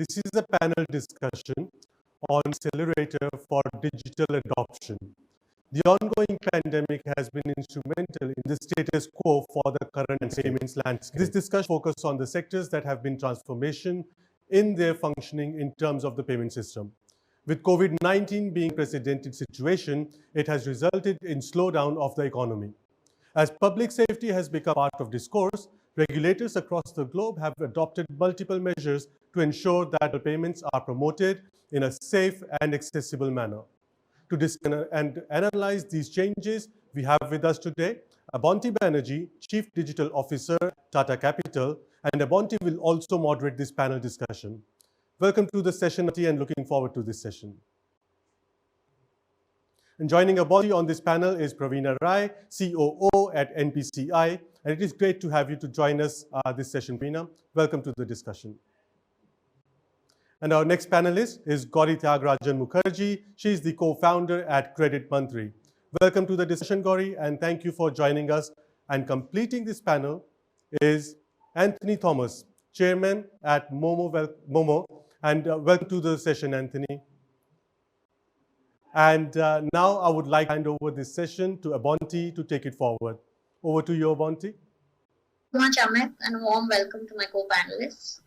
This is a panel discussion on Accelerator for digital adoption. The ongoing pandemic has been instrumental in the status quo for the current payments landscape. This discussion focuses on the sectors that have been transformation in their functioning in terms of the payment system. With COVID-19 being a precedented situation, it has resulted in slowdown of the economy. As public safety has become part of discourse, regulators across the globe have adopted multiple measures to ensure that the payments are promoted in a safe and accessible manner. To discuss and analyze these changes, we have with us today Abonty Banerjee, Chief Digital Officer, Tata Capital, and Abonty will also moderate this panel discussion. Welcome to the session and looking forward to this session. And joining Abonty on this panel is Praveena Rai, COO at NPCI, and it is great to have you to join us this session, Praveena. Welcome to the discussion. And our next panelist is Gowri Thyagarajan Mukherjee. She is the co-founder at Creditmantri. Welcome to the discussion, Gowri, and thank you for joining us. And completing this panel is Anthony Thomas, Chairman at MOMO, and welcome to the session, Anthony. And now I would like to hand over this session to Abonty to take it forward. Over to you, Abonty. Thank you much, Amit, and a warm welcome to my co-panelists.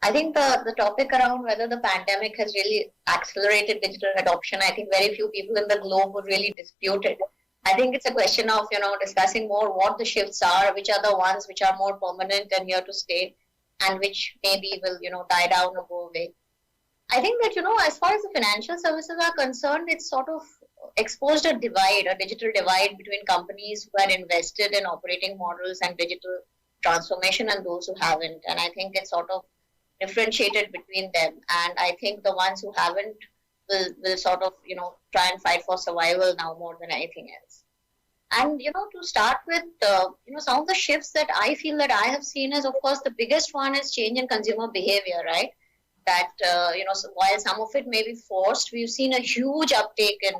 I think the topic around whether the pandemic has really accelerated digital adoption, I think very few people in the globe would really dispute it. I think it's a question of, discussing more what the shifts are, which are the ones which are more permanent and here to stay, and which maybe will, die down or go away. I think that, as far as the financial services are concerned, it's sort of exposed a divide, a digital divide between companies who had invested in operating models and digital transformation and those who haven't. And I think it's sort of differentiated between them. And I think the ones who haven't will sort of, try and fight for survival now more than anything else. And, to start with, some of the shifts that I feel that I have seen is, of course, the biggest one is change in consumer behavior, right? That, so while some of it may be forced, we've seen a huge uptake in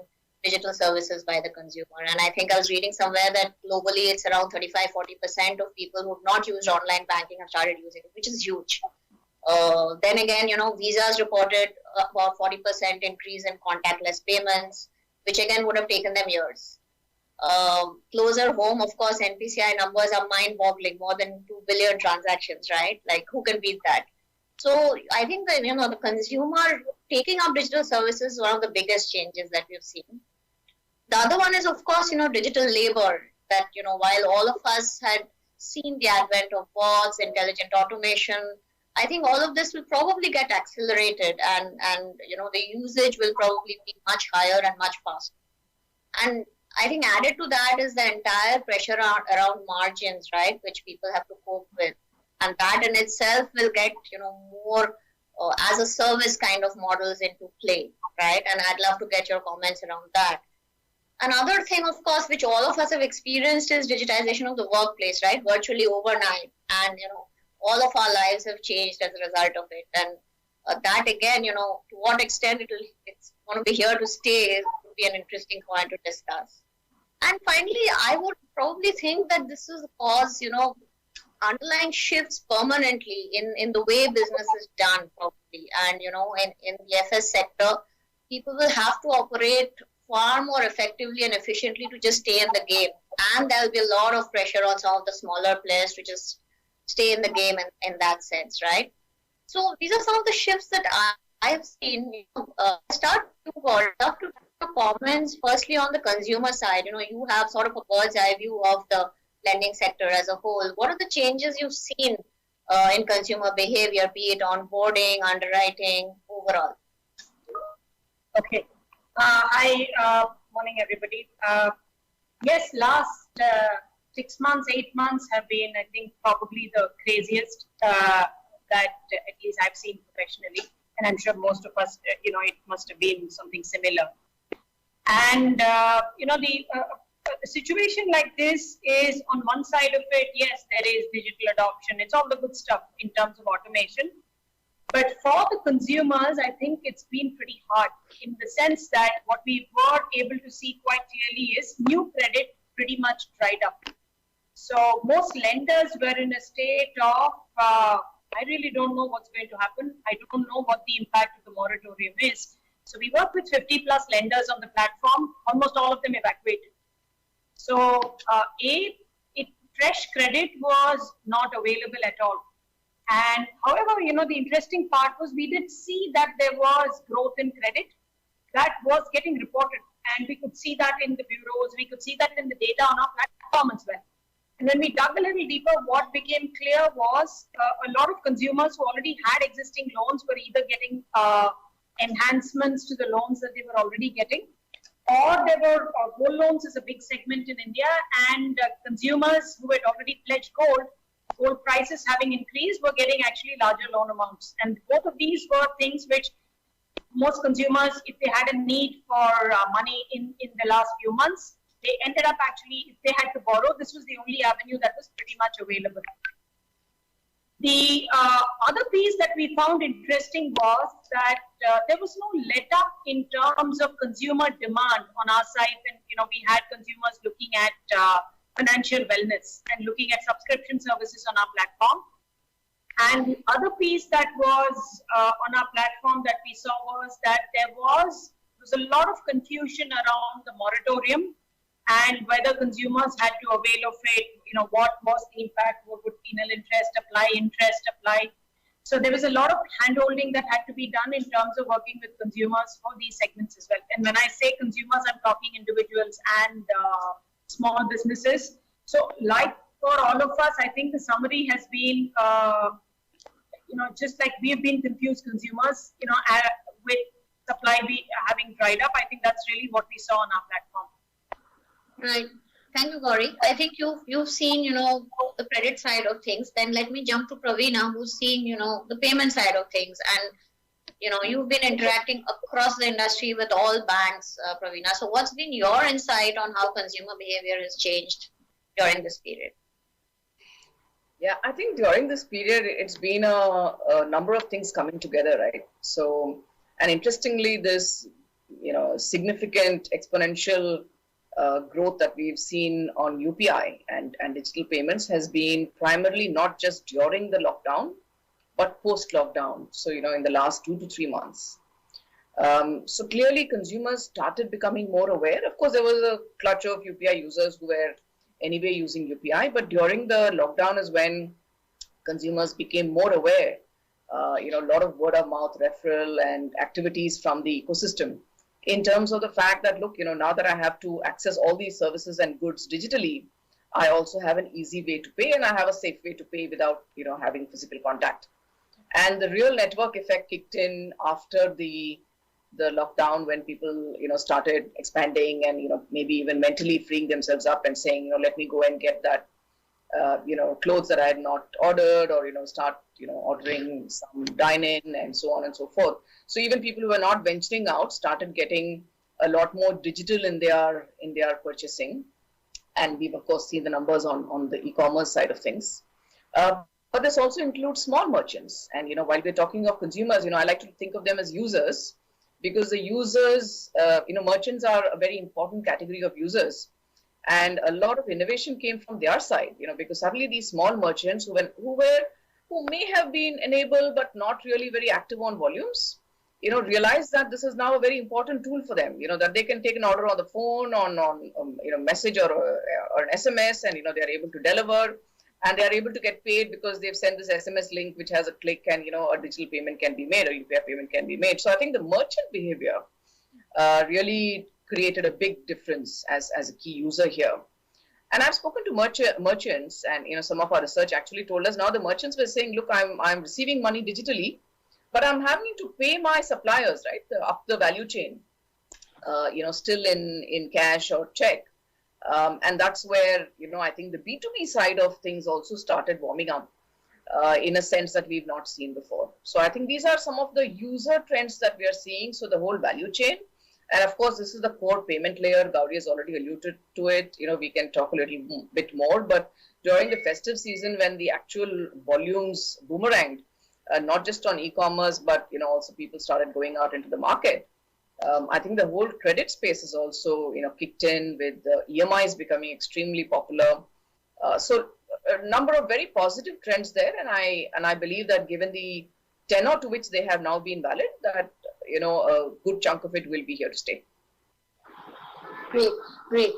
digital services by the consumer. And I think I was reading somewhere that globally it's around 35-40% of people who have not used online banking have started using it, which is huge. Then again, Visa's reported about 40% increase in contactless payments, which again would have taken them years. Closer home, of course, NPCI numbers are mind-boggling, more than 2 billion transactions, right? Like, who can beat that? So I think that, the consumer taking up digital services is one of the biggest changes that we've seen. The other one is, of course, digital labor that, while all of us had seen the advent of bots, intelligent automation, I think all of this will probably get accelerated and the usage will probably be much higher and much faster. And I think added to that is the entire pressure around margins, right, which people have to cope with. And that in itself will get, more as a service kind of models into play, right? And I'd love to get your comments around that. Another thing, of course, which all of us have experienced is digitization of the workplace, right? Virtually overnight. And, all of our lives have changed as a result of it. And that again, to what extent it's going to be here to stay would be an interesting point to discuss. And finally, I would probably think that this is cause, underlying shifts permanently in the way business is done probably. And, in the FS sector, people will have to operate far more effectively and efficiently to just stay in the game. And there'll be a lot of pressure on some of the smaller players to just stay in the game in that sense, right? So these are some of the shifts that I have seen. Start to comments firstly on the consumer side. You have sort of a bird's eye view of the lending sector as a whole. What are the changes you've seen in consumer behavior, be it onboarding, underwriting, overall? Okay. Hi, morning everybody. Yes, last 6 months, 8 months have been, I think, probably the craziest that at least I've seen professionally. And I'm sure most of us, it must have been something similar. And, a situation like this is on one side of it, yes, there is digital adoption. It's all the good stuff in terms of automation. But for the consumers, I think it's been pretty hard in the sense that what we were able to see quite clearly is new credit pretty much dried up. So most lenders were in a state of I really don't know what's going to happen. I don't know what the impact of the moratorium is. So we work with 50 plus lenders on the platform. Almost all of them evacuated. So fresh credit was not available at all. And however, the interesting part was we did see that there was growth in credit that was getting reported. And we could see that in the bureaus. We could see that in the data on our platform as well. And when we dug a little deeper, what became clear was a lot of consumers who already had existing loans were either getting enhancements to the loans that they were already getting, or there were gold loans is a big segment in India, and consumers who had already pledged gold prices having increased were getting actually larger loan amounts. And both of these were things which most consumers, if they had a need for money in the last few months, they ended up actually, if they had to borrow, this was the only avenue that was pretty much available. The other piece that we found interesting was that there was no let-up in terms of consumer demand on our site. And, we had consumers looking at financial wellness and looking at subscription services on our platform. And the other piece that was on our platform that we saw was that there was a lot of confusion around the moratorium and whether consumers had to avail of it, what was the impact, what would penal interest apply. So there was a lot of handholding that had to be done in terms of working with consumers for these segments as well. And when I say consumers, I'm talking individuals and small businesses. So like for all of us, I think the summary has been, just like we've been confused consumers, with supply having dried up. I think that's really what we saw on our platform. Right. Thank you, Gowri. I think you've seen, the credit side of things. Then let me jump to Praveena, who's seen, the payment side of things. And, you've been interacting across the industry with all banks, Praveena. So what's been your insight on how consumer behavior has changed during this period? Yeah, I think during this period, it's been a number of things coming together, right? So, and interestingly, this, significant exponential growth that we've seen on UPI and digital payments has been primarily not just during the lockdown, but post-lockdown. So, in the last 2 to 3 months. So clearly consumers started becoming more aware. Of course, there was a clutch of UPI users who were anyway using UPI, but during the lockdown is when consumers became more aware, a lot of word of mouth referral and activities from the ecosystem in terms of the fact that, look, now that I have to access all these services and goods digitally, I also have an easy way to pay and I have a safe way to pay without, having physical contact. And the real network effect kicked in after the lockdown when people, started expanding and, maybe even mentally freeing themselves up and saying, let me go and get that, clothes that I had not ordered or, start, ordering some dine-in and so on and so forth. So even people who were not venturing out started getting a lot more digital in their purchasing. And we've, of course, seen the numbers on the e-commerce side of things. But this also includes small merchants. And, while we're talking of consumers, I like to think of them as users because the users, merchants are a very important category of users. And a lot of innovation came from their side, because suddenly these small merchants who may have been enabled but not really very active on volumes, realize that this is now a very important tool for them, that they can take an order on the phone, on message or an SMS, and, they are able to deliver and they are able to get paid because they've sent this SMS link, which has a click and, a digital payment can be made or UPI payment can be made. So I think the merchant behavior really created a big difference as a key user here. And I've spoken to merchants and, some of our research actually told us now the merchants were saying, look, I'm receiving money digitally, but I'm having to pay my suppliers, right, up the value chain, still in cash or check. And that's where, I think the B2B side of things also started warming up in a sense that we've not seen before. So I think these are some of the user trends that we are seeing. So the whole value chain. And of course, this is the core payment layer. Gowri has already alluded to it. We can talk a little bit more. But during the festive season, when the actual volumes boomeranged, not just on e-commerce, but also people started going out into the market. I think the whole credit space is also kicked in with the EMIs becoming extremely popular. So a number of very positive trends there, and I believe that given the tenor to which they have now been valid, that a good chunk of it will be here to stay. Great, great.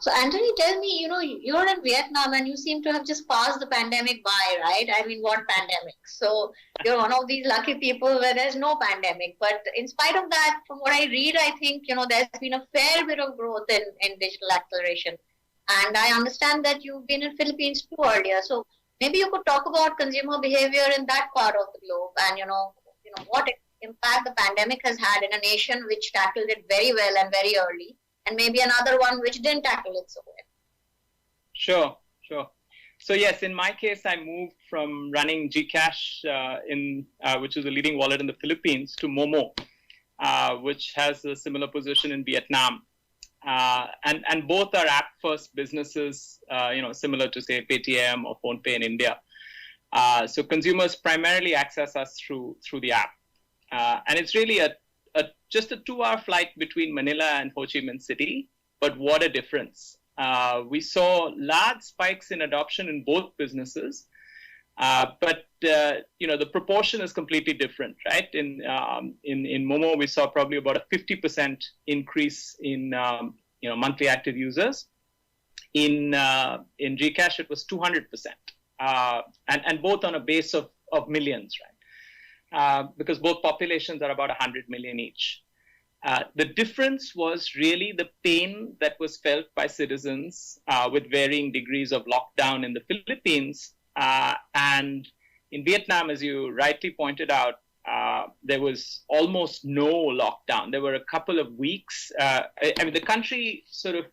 So Anthony, tell me, you're in Vietnam and you seem to have just passed the pandemic by, right? I mean, what pandemic? So you're one of these lucky people where there's no pandemic. But in spite of that, from what I read, I think, there's been a fair bit of growth in digital acceleration. And I understand that you've been in Philippines too earlier. So maybe you could talk about consumer behavior in that part of the globe and, what impact the pandemic has had in a nation which tackled it very well and very early, and maybe another one which didn't tackle it so well. Sure. So yes, in my case, I moved from running GCash, which is a leading wallet in the Philippines, to MOMO, which has a similar position in Vietnam. And both are app-first businesses, similar to, say, Paytm or PhonePe in India. So consumers primarily access us through the app. And it's really just a 2-hour flight between Manila and Ho Chi Minh City, but what a difference. We saw large spikes in adoption in both businesses, but the proportion is completely different, right? In MOMO, we saw probably about a 50% increase in monthly active users. In GCash, it was 200%, and both on a base of millions, right? Because both populations are about 100 million each. The difference was really the pain that was felt by citizens with varying degrees of lockdown in the Philippines. And in Vietnam, as you rightly pointed out, there was almost no lockdown. There were a couple of weeks. The country sort of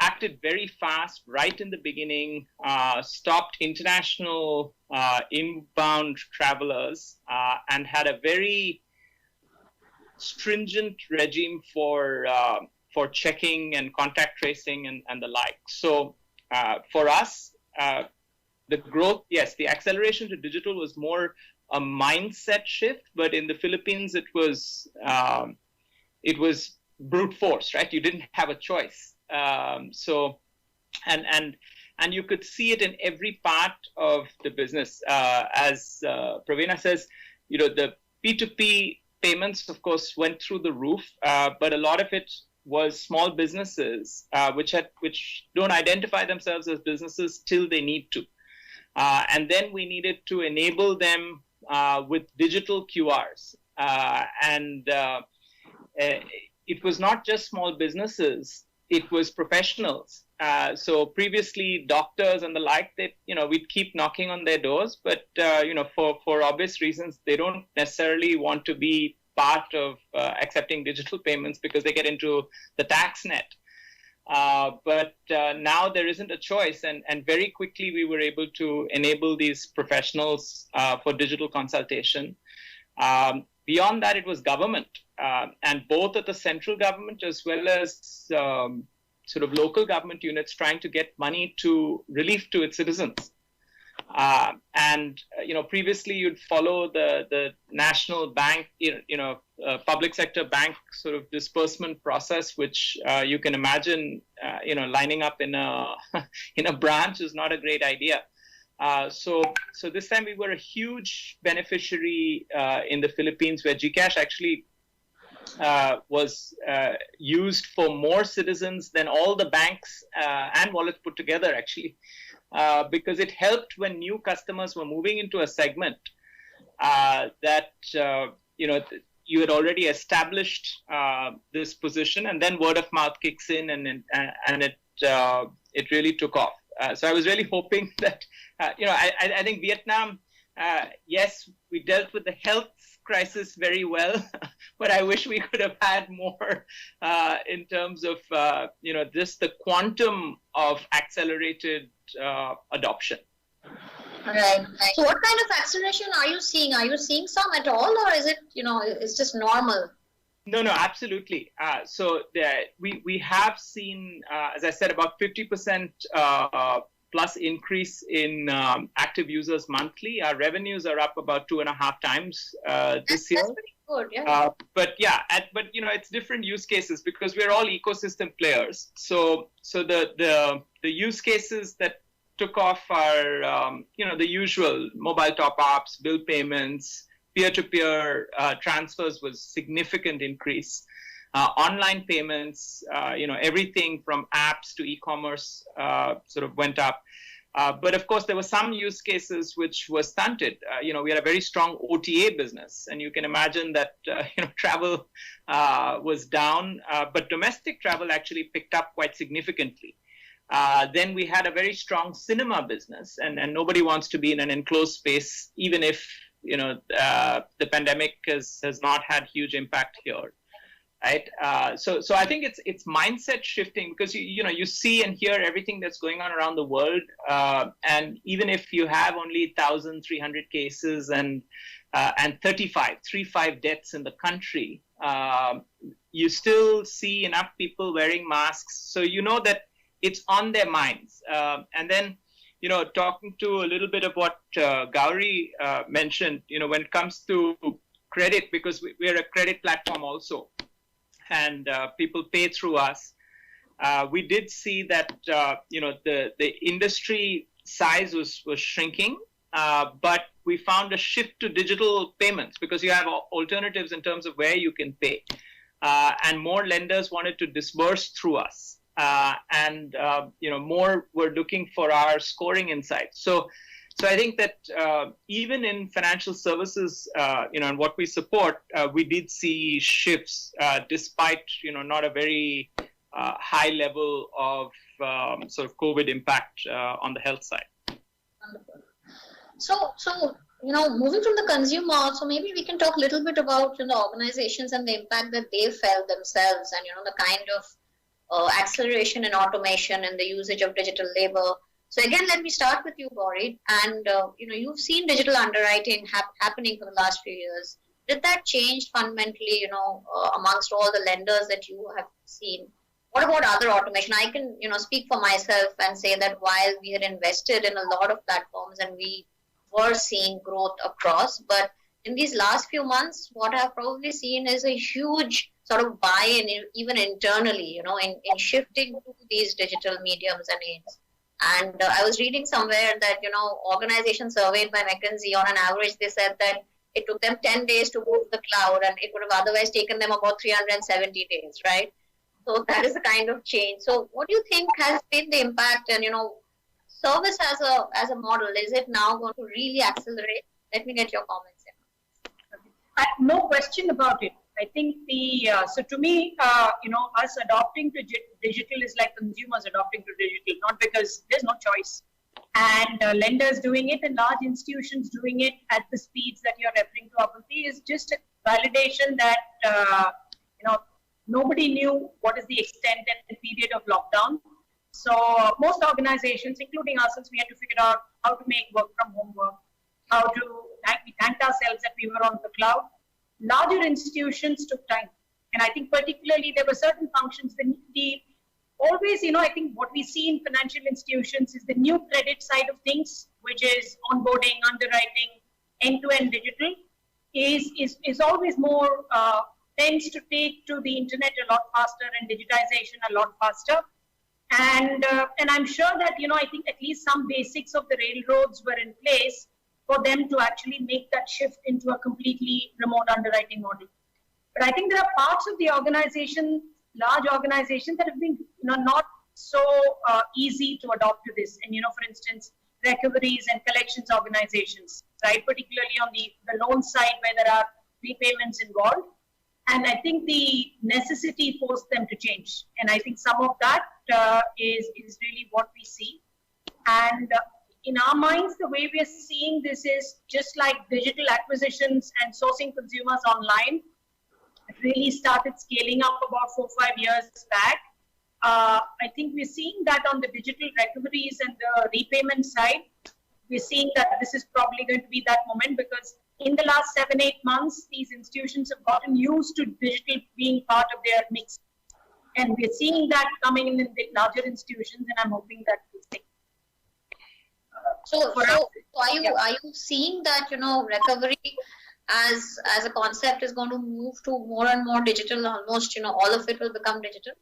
acted very fast right in the beginning, stopped international inbound travelers, and had a very stringent regime for checking and contact tracing and the like. So for us, the growth, yes, the acceleration to digital was more a mindset shift, but in the Philippines, it was brute force, right? You didn't have a choice. And you could see it in every part of the business. As Praveena says, the P2P payments, of course, went through the roof, but a lot of it was small businesses which don't identify themselves as businesses till they need to. And then we needed to enable them with digital QRs. It was not just small businesses, it was professionals. So previously, doctors and the like, we'd keep knocking on their doors, but for obvious reasons, they don't necessarily want to be part of accepting digital payments because they get into the tax net. But now there isn't a choice, and very quickly we were able to enable these professionals for digital consultation. Beyond that, it was government, and both at the central government as well as sort of local government units trying to get money to relief to its citizens. Previously you'd follow the national bank, public sector bank sort of disbursement process, which you can imagine, lining up in a branch is not a great idea. So this time we were a huge beneficiary in the Philippines, where GCash actually was used for more citizens than all the banks and wallets put together, actually, because it helped when new customers were moving into a segment that you had already established this position, and then word of mouth kicks in, and it really took off. So I was really hoping that I think Vietnam, yes, we dealt with the health crisis very well, but I wish we could have had more in terms of just the quantum of accelerated adoption. Right. So what kind of acceleration are you seeing? Are you seeing some at all, or is it, it's just normal? No, absolutely. So we have seen, as I said, about 50% plus increase in active users monthly. Our revenues are up about 2.5 times this year. That's pretty good, yeah. But it's different use cases because we're all ecosystem players. So the use cases that took off our, the usual mobile top-ups, bill payments, peer-to-peer transfers was significant increase. Online payments, everything from apps to e-commerce sort of went up. But of course, there were some use cases which were stunted. We had a very strong OTA business, and you can imagine that travel was down, but domestic travel actually picked up quite significantly. Then we had a very strong cinema business, and nobody wants to be in an enclosed space, even if the pandemic has not had huge impact here. Right. So I think it's mindset shifting, because you see and hear everything that's going on around the world, and even if you have only 1,300 cases and 35 deaths in the country, you still see enough people wearing masks, so that it's on their minds. And then talking to a little bit of what Gowri mentioned, when it comes to credit, because we're a credit platform also, and people pay through us. We did see that the industry size was shrinking, but we found a shift to digital payments because you have alternatives in terms of where you can pay, and more lenders wanted to disburse through us, and more were looking for our scoring insights. So I think that even in financial services, and what we support, we did see shifts despite, not a very high level of sort of COVID impact on the health side. Wonderful. So moving from the consumer, so maybe we can talk a little bit about the organizations and the impact that they felt themselves, and the kind of acceleration in automation and the usage of digital labor. So again, let me start with you, Gowri. And you've seen digital underwriting happening for the last few years. Did that change fundamentally, amongst all the lenders that you have seen? What about other automation? I can, speak for myself and say that while we had invested in a lot of platforms and we were seeing growth across, but in these last few months, what I've probably seen is a huge sort of buy-in, even internally, in shifting to these digital mediums and aids. And I was reading somewhere that, organizations surveyed by McKinsey, on an average, they said that it took them 10 days to move to the cloud, and it would have otherwise taken them about 370 days, right? So that is the kind of change. So what do you think has been the impact, and, service as a model, is it now going to really accelerate? Let me get your comments in. No question about it. I think so to me, us adopting to digital is like consumers adopting to digital, not because there's no choice. And lenders doing it and large institutions doing it at the speeds that you're referring to, Abonty, is just a validation that, nobody knew what is the extent and period of lockdown. So most organizations, including ourselves, we had to figure out how to make work from home work, we thanked ourselves that we were on the cloud. Larger institutions took time. And I think particularly there were certain functions, always, I think what we see in financial institutions is the new credit side of things, which is onboarding, underwriting, end-to-end digital, is always more, tends to take to the internet a lot faster and digitization a lot faster. And I'm sure that, I think at least some basics of the railroads were in place for them to actually make that shift into a completely remote underwriting model. But I think there are parts of the organization, large organizations, that have been not so easy to adopt to this. And, for instance, recoveries and collections organizations, right? Particularly on the loan side where there are repayments involved. And I think the necessity forced them to change. And I think some of that is really what we see. And in our minds, the way we are seeing this is just like digital acquisitions and sourcing consumers online. It really started scaling up about 4 or 5 years back. I think we're seeing that on the digital recoveries and the repayment side. We're seeing that this is probably going to be that moment, because in the last 7-8 months, these institutions have gotten used to digital being part of their mix. And we're seeing that coming in the larger institutions, and I'm hoping that will stay. So are you seeing that, recovery as a concept is going to move to more and more digital, almost, all of it will become digital?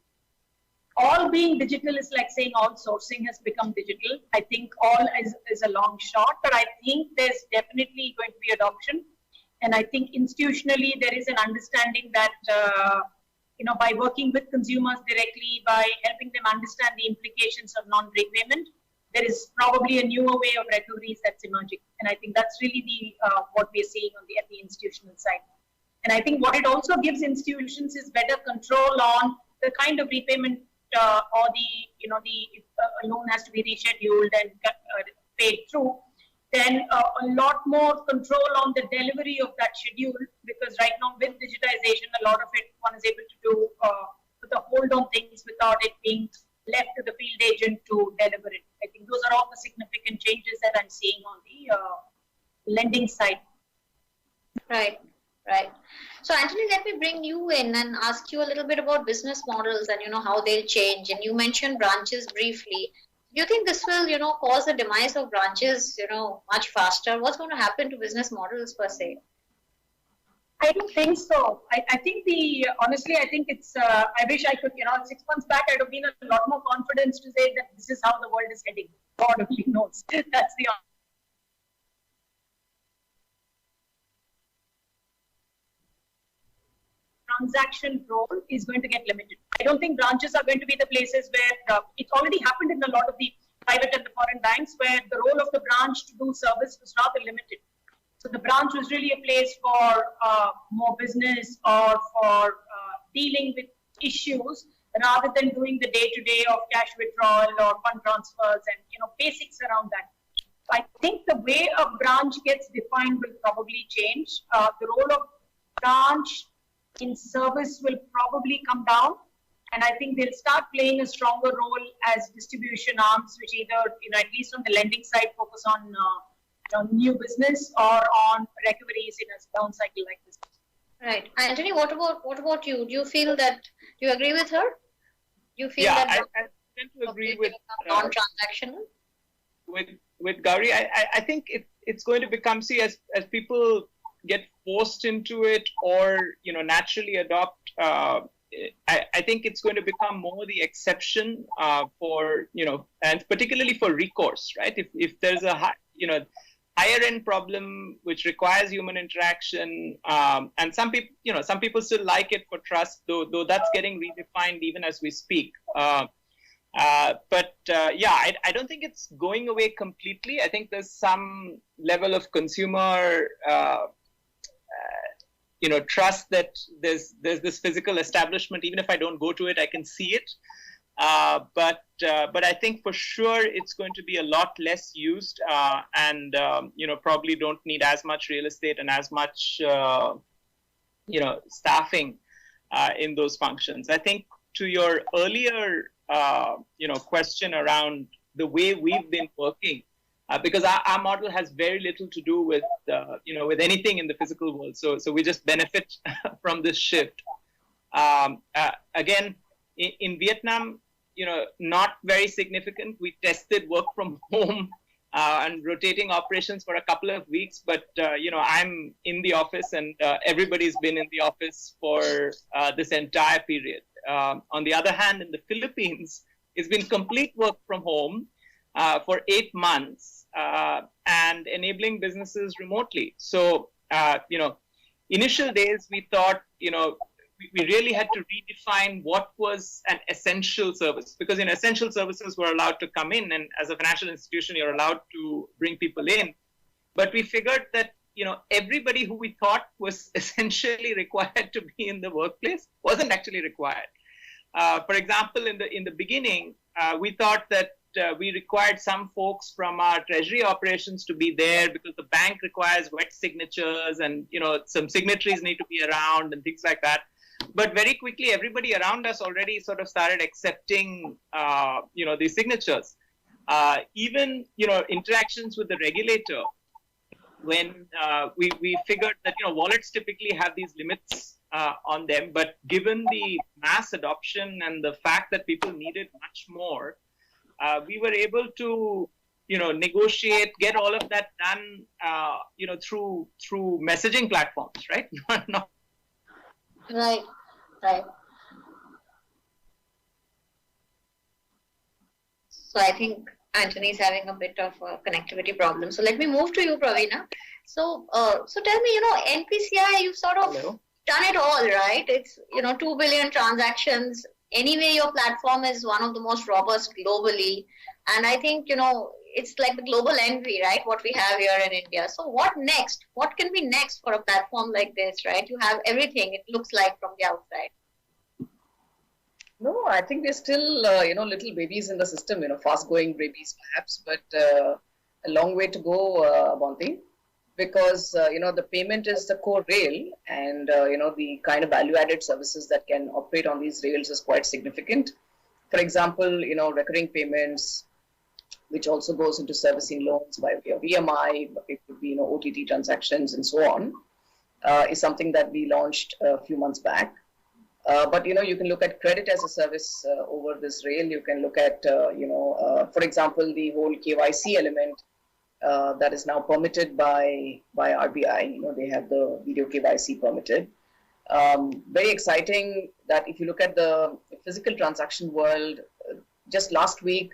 all being digital is like saying all sourcing has become digital. I think all is a long shot, but I think there's definitely going to be adoption. And I think institutionally there is an understanding that, by working with consumers directly, by helping them understand the implications of non-repayment, there is probably a newer way of recoveries that's emerging. And I think that's really what we're seeing at the institutional side. And I think what it also gives institutions is better control on the kind of repayment or if a loan has to be rescheduled and paid through, then a lot more control on the delivery of that schedule, because right now with digitization, a lot of it one is able to do put a hold on things without it being left to the field agent to deliver it. I think those are all the significant changes that I'm seeing on the lending side. Right. So Anthony, let me bring you in and ask you a little bit about business models and how they'll change. And you mentioned branches briefly. Do you think this will cause the demise of branches much faster? What's going to happen to business models per se? I don't think so. I think honestly, I think it's, I wish I could, 6 months back, I'd have been a lot more confidence to say that this is how the world is heading. God only knows. That's the transaction role is going to get limited. I don't think branches are going to be the places where it's already happened in a lot of the private and the foreign banks, where the role of the branch to do service was rather limited. So the branch was really a place for more business or for dealing with issues rather than doing the day-to-day of cash withdrawal or fund transfers and basics around that. I think the way a branch gets defined will probably change. The role of branch in service will probably come down, and I think they'll start playing a stronger role as distribution arms, which either, at least on the lending side, focus on new business or on recoveries in a down cycle like this. Right, Anthony. What about you? Do you feel that? Do you agree with her? Do you feel that? Yeah, I tend to agree with non-transactional. With Gowri, I think it's going to become, as people get forced into it or naturally adopt, I think it's going to become more the exception for and particularly for recourse, right? If there's a higher end problem which requires human interaction, and some people still like it for trust, though that's getting redefined even as we speak. But I don't think it's going away completely. I think there's some level of consumer trust that there's this physical establishment. Even if I don't go to it, I can see it. But I think for sure it's going to be a lot less used, and probably don't need as much real estate and as much staffing in those functions. I think to your earlier question around the way we've been working, because our model has very little to do with with anything in the physical world. So we just benefit from this shift. Again, in Vietnam, not very significant. We tested work from home and rotating operations for a couple of weeks, but I'm in the office, and everybody's been in the office for this entire period. On the other hand, in the Philippines, it's been complete work from home for 8 months, and enabling businesses remotely. So, initial days we thought, we really had to redefine what was an essential service, because essential services were allowed to come in, and as a financial institution, you're allowed to bring people in. But we figured that, everybody who we thought was essentially required to be in the workplace wasn't actually required. For example, in the beginning, we thought that we required some folks from our treasury operations to be there because the bank requires wet signatures, and some signatories need to be around and things like that. But very quickly, everybody around us already sort of started accepting these signatures. Even interactions with the regulator, when we figured that wallets typically have these limits on them, but given the mass adoption and the fact that people needed much more, we were able to negotiate, get all of that done through messaging platforms, right? Right. So I think Anthony is having a bit of a connectivity problem. So let me move to you, Praveena. So, so tell me, NPCI, you've sort of done it all, right? It's 2 billion transactions. Anyway, your platform is one of the most robust globally, and I think it's like the global envy, right? What we have here in India. So what next? What can be next for a platform like this, right? You have everything. It looks like from the outside. No, I think we're still, little babies in the system, fast-going babies perhaps, but a long way to go, Abonty, because, the payment is the core rail and, the kind of value-added services that can operate on these rails is quite significant. For example, recurring payments, which also goes into servicing loans by way of EMI, it could be, OTT transactions and so on, is something that we launched a few months back. But you can look at credit as a service over this rail. You can look at, for example, the whole KYC element that is now permitted by RBI. They have the video KYC permitted. Very exciting that if you look at the physical transaction world, just last week,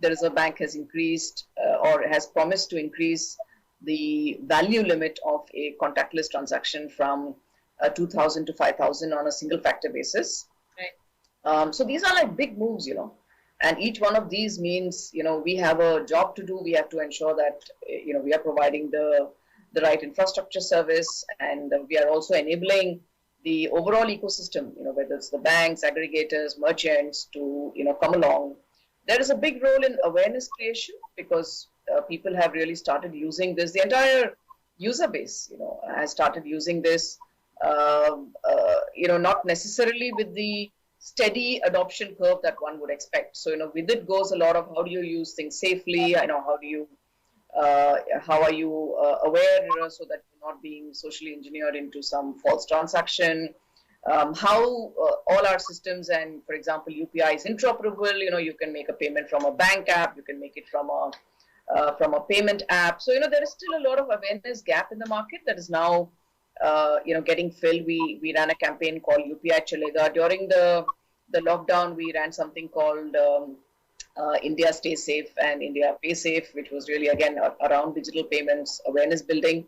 the Reserve Bank has increased or has promised to increase the value limit of a contactless transaction from 2,000 to 5,000 on a single factor basis. Right. So these are like big moves, and each one of these means, we have a job to do. We have to ensure that, we are providing the right infrastructure service, and we are also enabling the overall ecosystem, whether it's the banks, aggregators, merchants to, come along. There is a big role in awareness creation because people have really started using this. The entire user base, has started using this. Not necessarily with the steady adoption curve that one would expect. So, with it goes a lot of how do you use things safely? How are you aware so that you're not being socially engineered into some false transaction? How all our systems and, for example, UPI is interoperable. You can make a payment from a bank app. You can make it from a payment app. So, there is still a lot of awareness gap in the market that is now getting filled. We ran a campaign called UPI Chalega. During the lockdown, we ran something called India Stay Safe and India Pay Safe, which was really, again, around digital payments, awareness building.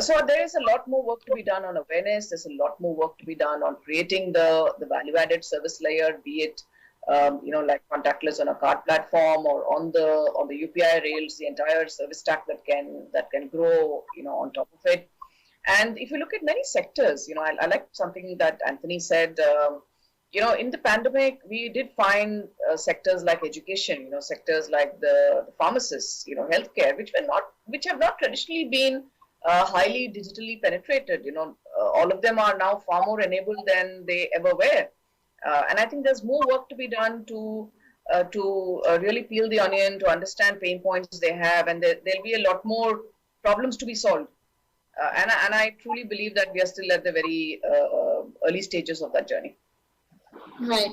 So there is a lot more work to be done on awareness. There's a lot more work to be done on creating the value-added service layer, be it like contactless on a card platform or on the UPI rails, the entire service stack that can grow, on top of it. And if you look at many sectors, I like something that Anthony said, in the pandemic, we did find sectors like education, sectors like the pharmacists, healthcare, which have not traditionally been highly digitally penetrated. All of them are now far more enabled than they ever were. And I think there's more work to be done to really peel the onion, to understand pain points they have, and there'll be a lot more problems to be solved. And I truly believe that we are still at the very early stages of that journey. Right.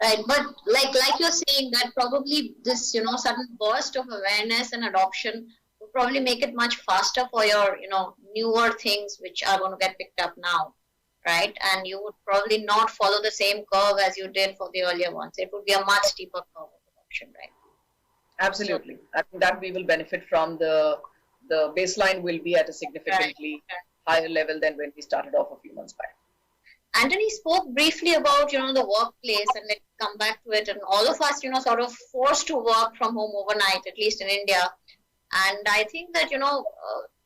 But like you're saying that probably this, sudden burst of awareness and adoption will probably make it much faster for your, newer things which are going to get picked up now, right? And you would probably not follow the same curve as you did for the earlier ones. It would be a much steeper curve of adoption, right? Absolutely. So, I think that we will benefit from the baseline will be at a significantly higher level than when we started off a few months back. Anthony spoke briefly about, the workplace, and let's come back to it. And all of us, sort of forced to work from home overnight, at least in India. And I think that,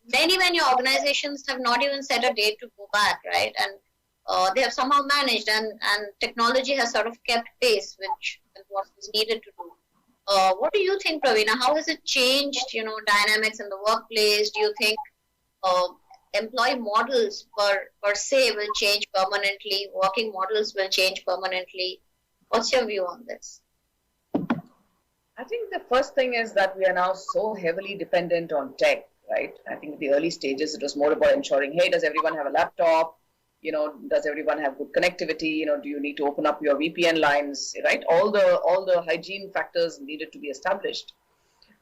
many organizations have not even set a date to go back, right? And they have somehow managed, and technology has sort of kept pace with what is needed to do. What do you think, Praveena? How has it changed, dynamics in the workplace? Do you think employee models per se will change permanently? Working models will change permanently? What's your view on this? I think the first thing is that we are now so heavily dependent on tech, right? I think in the early stages, it was more about ensuring, hey, does everyone have a laptop? Does everyone have good connectivity? Do you need to open up your VPN lines, right? All the hygiene factors needed to be established.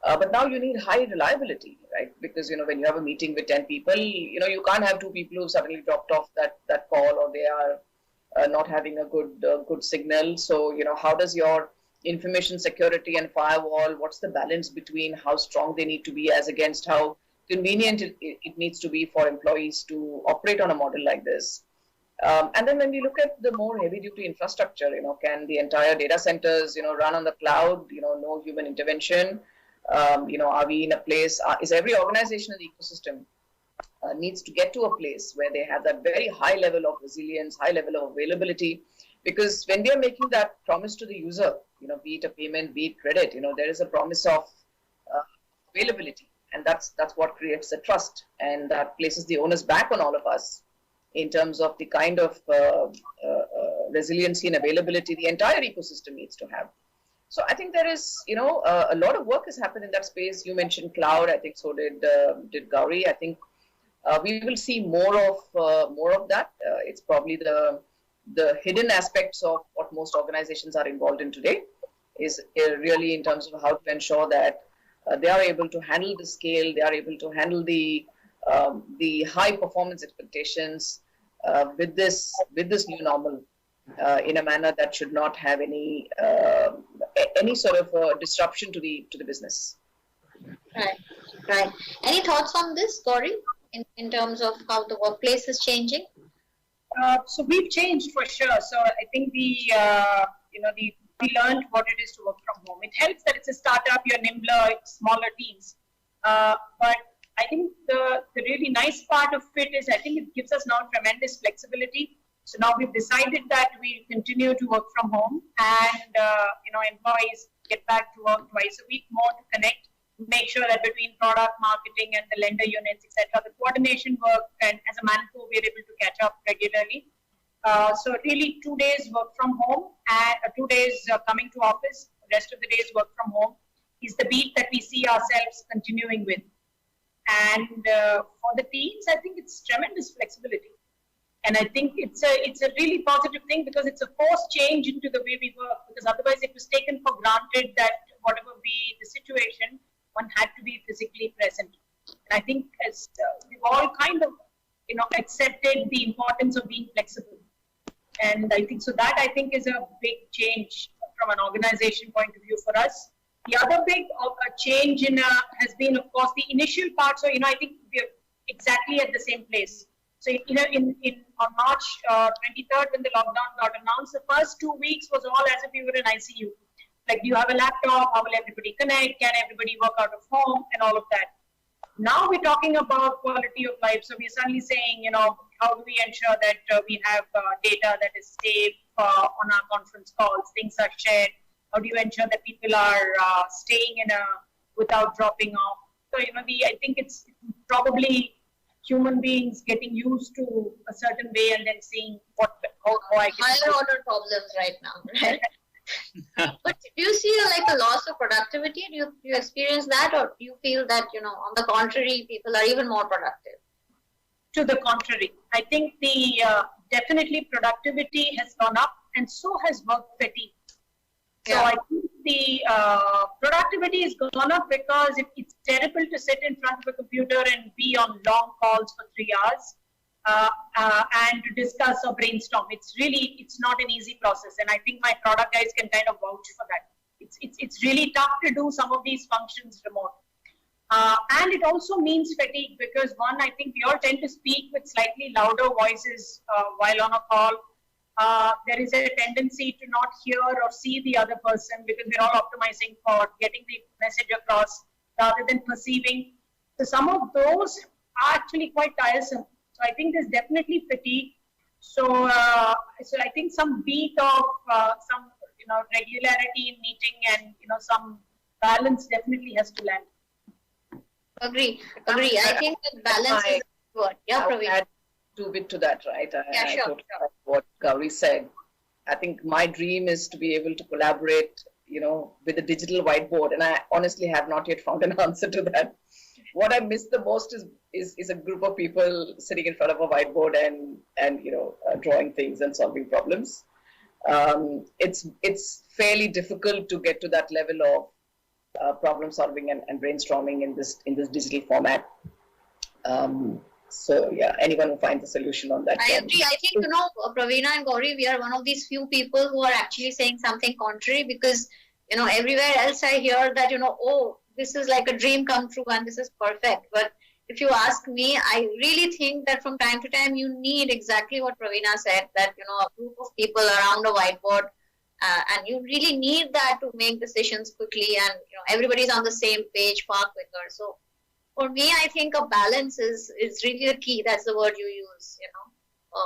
But now you need high reliability, right? Because, when you have a meeting with 10 people, you can't have 2 people who suddenly dropped off that call, or they are not having a good signal. So, how does your information security and firewall, what's the balance between how strong they need to be as against how convenient it needs to be for employees to operate on a model like this. And then when we look at the more heavy duty infrastructure, can the entire data centers, run on the cloud, no human intervention? Are we in a place, is every organization in the ecosystem needs to get to a place where they have that very high level of resilience, high level of availability? Because when they are making that promise to the user, be it a payment, be it credit, there is a promise of availability. And that's what creates the trust, and that places the onus back on all of us in terms of the kind of resiliency and availability the entire ecosystem needs to have. So I think there is, a lot of work has happened in that space. You mentioned cloud. I think so did Gowri. I think we will see more of that. It's probably the hidden aspects of what most organizations are involved in today is really in terms of how to ensure that they are able to handle the scale, they are able to handle the high performance expectations with this new normal in a manner that should not have any sort of disruption to the business. Right. Any thoughts on this, Gowri, in terms of how the workplace is changing? So we've changed for sure. So I think we learned what it is to work from home. It helps that it's a startup, you're nimbler, smaller teams. But I think the really nice part of it is I think it gives us now tremendous flexibility. So now we've decided that we continue to work from home, and employees get back to work twice a week more to connect, make sure that between product marketing and the lender units, etc., the coordination work, and as a manpower we're able to catch up regularly. So really 2 days work from home and 2 days coming to office, the rest of the days work from home is the beat that we see ourselves continuing with. And for the teams, I think it's tremendous flexibility. And I think it's a really positive thing because it's a forced change into the way we work, because otherwise it was taken for granted that whatever be the situation, one had to be physically present. And I think as we've all kind of accepted the importance of being flexible. And I think I think is a big change from an organization point of view for us. The other big change has been, of course, the initial part. So, I think we're exactly at the same place. So, on March 23rd, when the lockdown got announced, the first 2 weeks was all as if we were in ICU. Like, do you have a laptop? How will everybody connect? Can everybody work out of home? And all of that. Now we're talking about quality of life. So we're suddenly saying, how do we ensure that we have data that is safe on our conference calls? Things are shared. How do you ensure that people are staying without dropping off? So, I think it's probably human beings getting used to a certain way and then seeing how I can... Higher order problems right now, right? But do you see a loss of productivity? Do you experience that, or do you feel that, on the contrary, people are even more productive? To the contrary. I think the definitely productivity has gone up, and so has work fatigue. So I think the productivity has gone up because it's terrible to sit in front of a computer and be on long calls for 3 hours and to discuss or brainstorm. It's not an easy process, and I think my product guys can kind of vouch for that. It's really tough to do some of these functions remote. And it also means fatigue because I think we all tend to speak with slightly louder voices while on a call. There is a tendency to not hear or see the other person because we're all optimizing for getting the message across rather than perceiving. So some of those are actually quite tiresome. So I think there's definitely fatigue. So I think some beat of some regularity in meeting and some balance definitely has to land. Agree. I think that balance is good. Yeah, Praveena. Add a bit to that, right? I sure. What Gowri said. I think my dream is to be able to collaborate, with a digital whiteboard, and I honestly have not yet found an answer to that. What I miss the most is a group of people sitting in front of a whiteboard and drawing things and solving problems. It's fairly difficult to get to that level of problem solving and brainstorming in this digital format. So yeah, anyone who finds a solution on that. I agree. I think, Praveena and Gowri, we are one of these few people who are actually saying something contrary, because everywhere else I hear that, oh, this is like a dream come true and this is perfect. But if you ask me, I really think that from time to time you need exactly what Praveena said, that, a group of people around a whiteboard, and you really need that to make decisions quickly, and, everybody's on the same page far quicker. So for me, I think a balance is really the key. That's the word you use,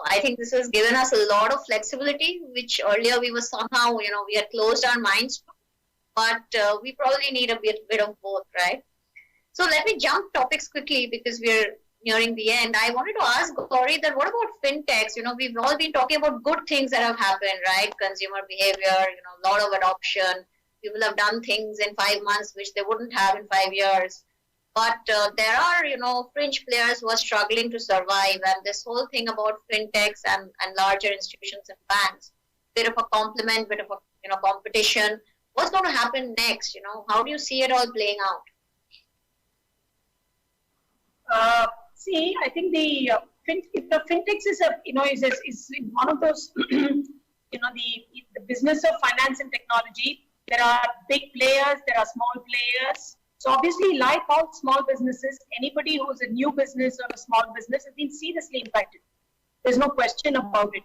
I think this has given us a lot of flexibility, which earlier we were somehow, we had closed our minds to, but we probably need a bit of both, right? So let me jump topics quickly because we're nearing the end. I wanted to ask Gowri that what about fintechs? We've all been talking about good things that have happened, right? Consumer behavior, a lot of adoption. People have done things in 5 months which they wouldn't have in 5 years. But there are, fringe players who are struggling to survive. And this whole thing about fintechs and larger institutions and banks, bit of a complement, bit of a, competition. What's going to happen next? How do you see it all playing out? I think the fintechs is is one of those the business of finance and technology. There are big players, there are small players. So obviously, like all small businesses, anybody who's a new business or a small business has been seriously impacted. There's no question about it.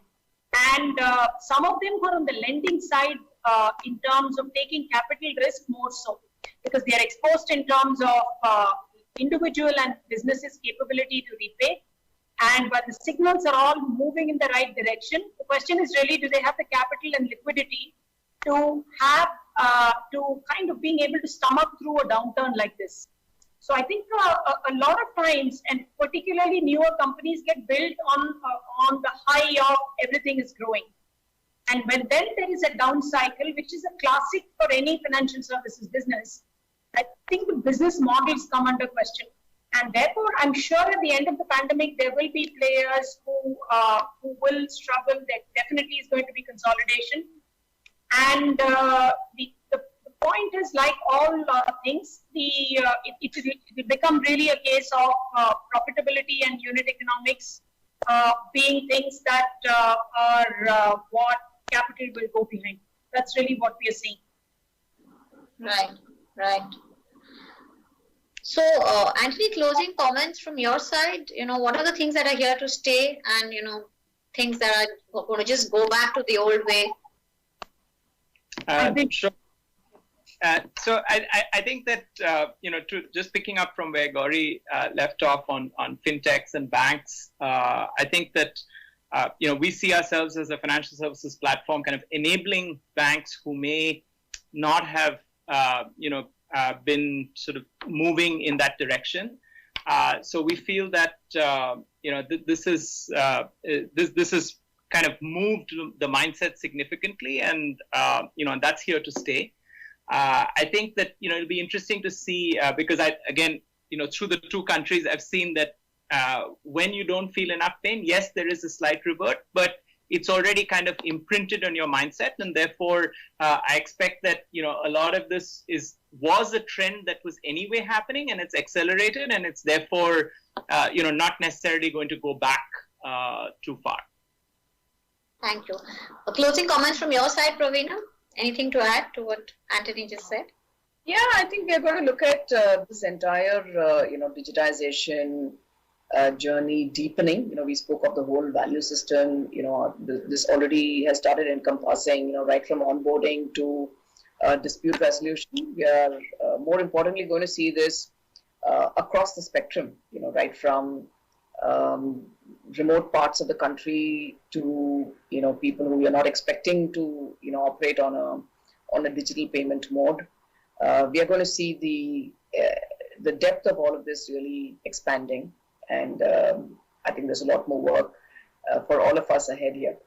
And some of them were on the lending side in terms of taking capital risk more so, because they are exposed in terms of individual and businesses' capability to repay. And while the signals are all moving in the right direction, the question is really, do they have the capital and liquidity to have to kind of being able to stomach through a downturn like this? So I think a lot of times, and particularly newer companies, get built on the high of everything is growing. And when then there is a down cycle, which is a classic for any financial services business, I think the business models come under question. And therefore, I'm sure at the end of the pandemic, there will be players who will struggle. There definitely is going to be consolidation. And the point is, like all things, it will become really a case of profitability and unit economics being things that are what capital will go behind. That's really what we are seeing. Right. So, Anthony, closing comments from your side. What are the things that are here to stay, and things that are going to just go back to the old way? Sure. So I think that just picking up from where Gowri left off on fintechs and banks, I think that we see ourselves as a financial services platform, kind of enabling banks who may not have been sort of moving in that direction. So we feel that this is kind of moved the mindset significantly, and that's here to stay. I think that it'll be interesting to see because through the two countries, I've seen that when you don't feel enough pain, yes, there is a slight revert, but it's already kind of imprinted on your mindset, and therefore I expect that a lot of this was a trend that was anyway happening, and it's accelerated, and it's therefore not necessarily going to go back too far. Thank you. Closing comments from your side, Praveena? Anything to add to what Anthony just said? Yeah, I think we are going to look at this entire, digitization journey deepening. We spoke of the whole value system. This already has started encompassing, right from onboarding to dispute resolution. We are more importantly going to see this across the spectrum. Right from remote parts of the country to people who are not expecting to operate on a digital payment mode. We are going to see the depth of all of this really expanding, and I think there's a lot more work for all of us ahead here.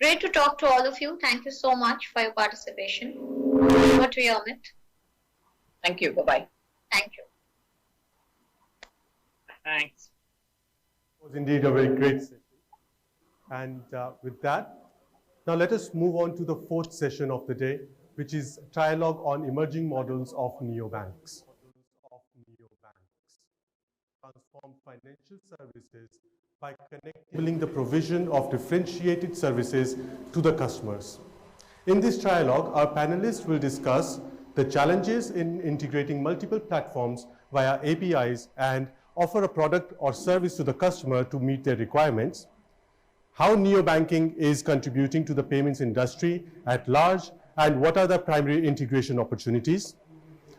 Great to talk to all of you. Thank you so much for your participation. Over to you, Amit. Thank you. Bye-bye. Thank you. Thanks. It was indeed a very great session. And with that, now let us move on to the fourth session of the day, which is Dialogue on Emerging Models of Neobanks. Transform financial services by enabling the provision of differentiated services to the customers. In this trialogue, our panelists will discuss the challenges in integrating multiple platforms via APIs and offer a product or service to the customer to meet their requirements, how neobanking is contributing to the payments industry at large, and what are the primary integration opportunities,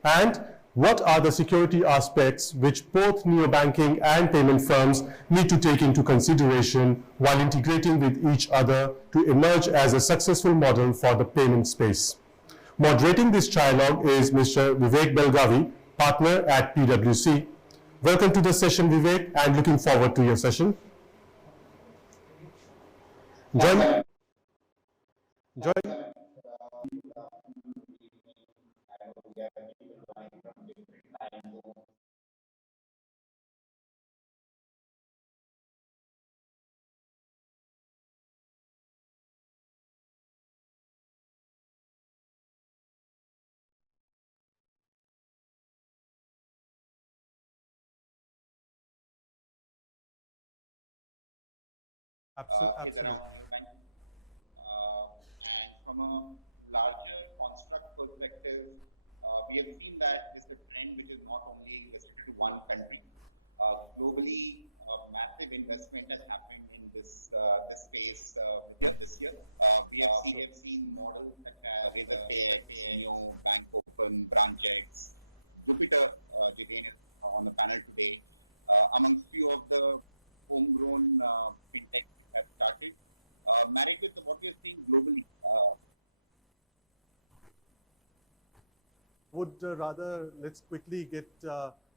and what are the security aspects which both neobanking and payment firms need to take into consideration while integrating with each other to emerge as a successful model for the payment space. Moderating this trialogue is Mr. Vivek Belgavi, partner at PwC. Welcome to the session, Vivek, and looking forward to your session. Join is around neobanking. And from a larger construct perspective, we have seen that this is a trend which is not only restricted to one country. Globally, massive investment has happened in this space within this year. We have seen models such as Razorpay, Neo, Bank Open, BranchX, Jupiter, Jitain is on the panel today, amongst few of the homegrown FinTech have started. Married with what we are seeing globally. Let's quickly get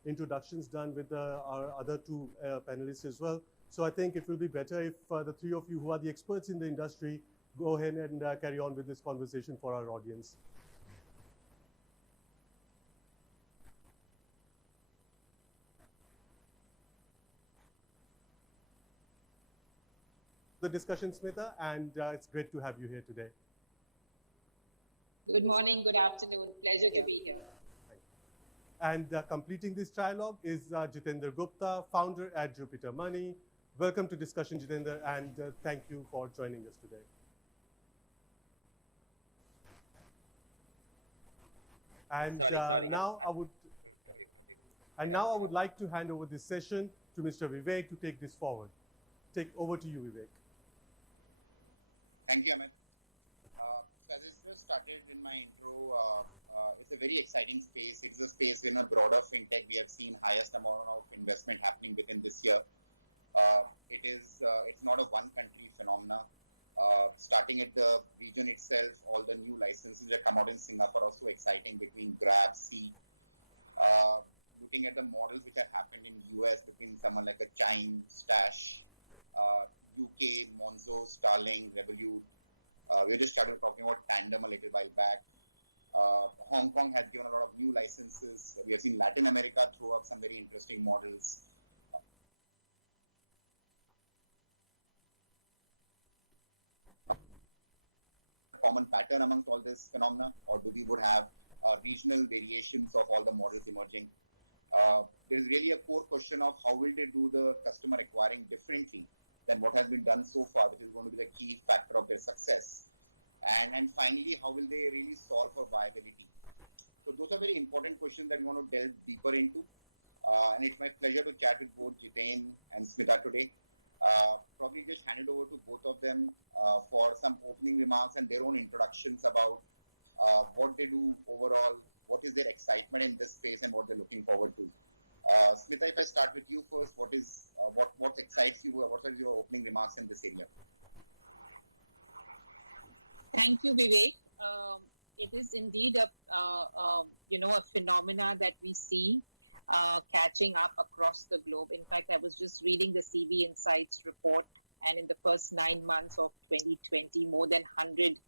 introductions done with our other two panelists as well. So I think it will be better if the three of you who are the experts in the industry go ahead and carry on with this conversation for our audience. The discussion, Smita, and it's great to have you here today. Good morning, good afternoon. Pleasure to be here. And completing this dialogue is Jitendra Gupta, founder at Jupiter Money. Welcome to discussion, Jitendra, and thank you for joining us today. And now I would like to hand over this session to Mr. Vivek to take this forward. Over to you, Vivek. Thank you, Amit. So as I just started in my intro, it's a very exciting space. It is a space in a broader fintech. We have seen highest amount of investment happening within this year. It's not a one country phenomena. Starting at the region itself, all the new licenses that come out in Singapore are also exciting between Grab, Sea. Looking at the models which have happened in US between someone like a Chime, Stash, UK, Monzo, Starling, Revolut. We just started talking about Tandem a little while back. Hong Kong has given a lot of new licenses. We have seen Latin America throw up some very interesting models. Common pattern amongst all this phenomena, or do we would have regional variations of all the models emerging? There is really a core question of how will they do the customer acquiring differently than what has been done so far, which is going to be the key factor of their success. And finally, how will they really solve for viability? So those are very important questions that we want to delve deeper into. And it's my pleasure to chat with both Jitain and Smita today. Probably just hand it over to both of them for some opening remarks and their own introductions about what they do overall, what is their excitement in this space, and what they're looking forward to. Smita, if I start with you first, what excites you? What are your opening remarks in this area? Thank you, Vivek. It is indeed a phenomena that we see catching up across the globe. In fact, I was just reading the CV Insights report, and in the first 9 months of 2020, more than 100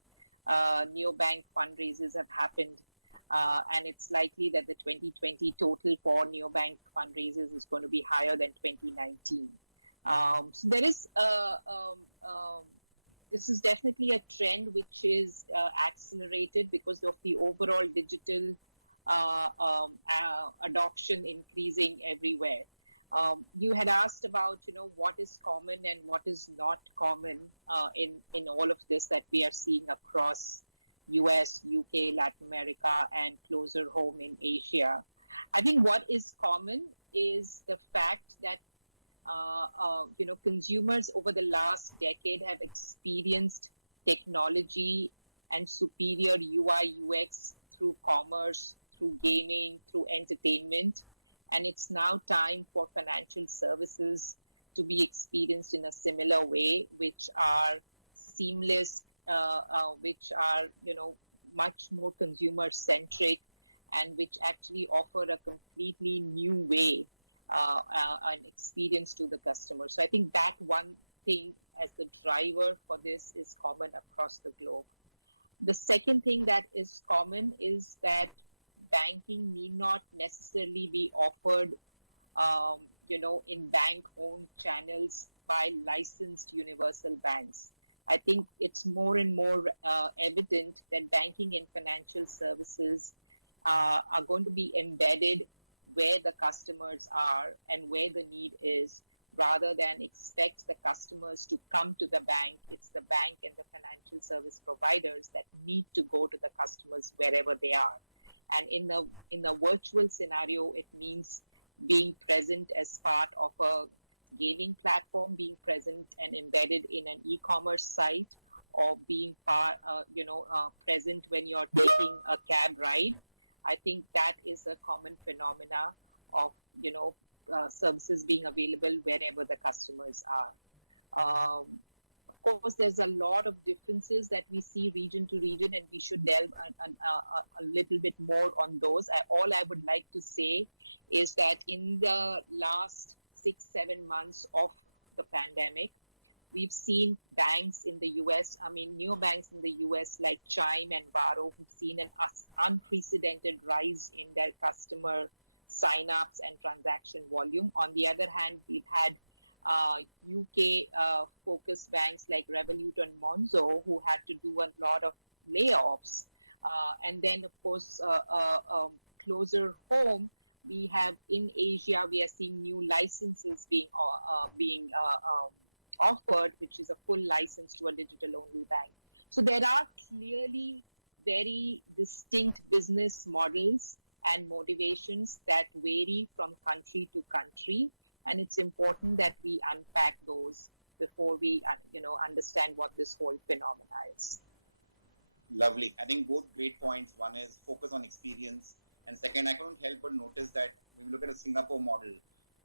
neobank fundraisers have happened. And it's likely that the 2020 total for neobank fundraisers is going to be higher than 2019. So there is this is definitely a trend which is accelerated because of the overall digital adoption increasing everywhere. You had asked about, what is common and what is not common in all of this that we are seeing across US, UK, Latin America, and closer home in Asia. I think what is common is the fact that consumers over the last decade have experienced technology and superior UI UX through commerce, through gaming, through entertainment, and it's now time for financial services to be experienced in a similar way, which are seamless, which are much more consumer centric, and which actually offer a completely new way an experience to the customer. So I think that one thing as the driver for this is common across the globe. The second thing that is common is that banking need not necessarily be offered, in bank-owned channels by licensed universal banks. I think it's more and more evident that banking and financial services are going to be embedded where the customers are and where the need is, rather than expect the customers to come to the bank. It's the bank and the financial service providers that need to go to the customers wherever they are. And in the virtual scenario, it means being present as part of a gaming platform, being present and embedded in an e-commerce site, or being present when you're taking a cab ride. I think that is a common phenomena of services being available wherever the customers are. Of course, there's a lot of differences that we see region to region, and we should delve a little bit more on those. All I would like to say is that in the last 6-7 months of the pandemic, we've seen banks in the US, neobanks in the US like Chime and Varo, who've seen an unprecedented rise in their customer sign-ups and transaction volume. On the other hand, we've had UK-focused banks like Revolut and Monzo who had to do a lot of layoffs. And then, of course, closer home, we have in Asia, we are seeing new licenses being offered, which is a full license to a digital-only bank. So there are clearly very distinct business models and motivations that vary from country to country. And it's important that we unpack those before we, understand what this whole phenomena is. Lovely. I think both great points. One is focus on experience. And second, I couldn't help but notice that when we look at a Singapore model,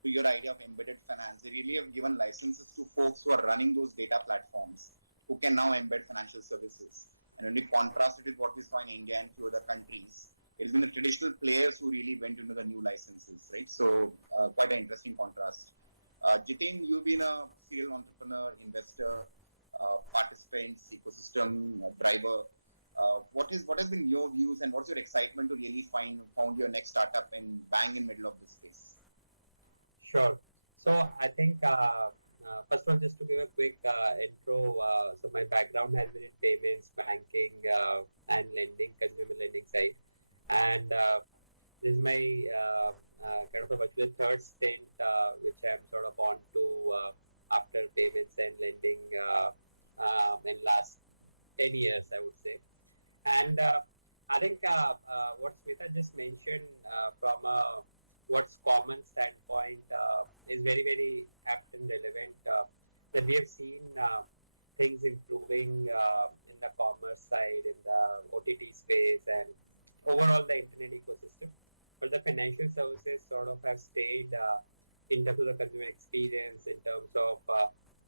to your idea of embedded finance, they really have given licenses to folks who are running those data platforms who can now embed financial services. And when we contrast it with what we saw in India and few other countries, it's been the traditional players who really went into the new licenses, right? So quite an interesting contrast. Jitin, you've been a serial entrepreneur, investor, participants, ecosystem driver. What has been your views and what's your excitement to really found your next startup and bang in middle of this space? Sure. So I think, first of all, just to give a quick intro, so my background has been in payments, banking, and lending, consumer lending side. And this is my kind of a virtually third stint, which I'm sort of on to after payments and lending in last 10 years, I would say. And I think what Smita just mentioned from a what's common standpoint is very, very apt and relevant, that we have seen things improving in the commerce side, in the OTT space, and overall the internet ecosystem. But the financial services sort of have stayed in terms of the consumer experience, in terms of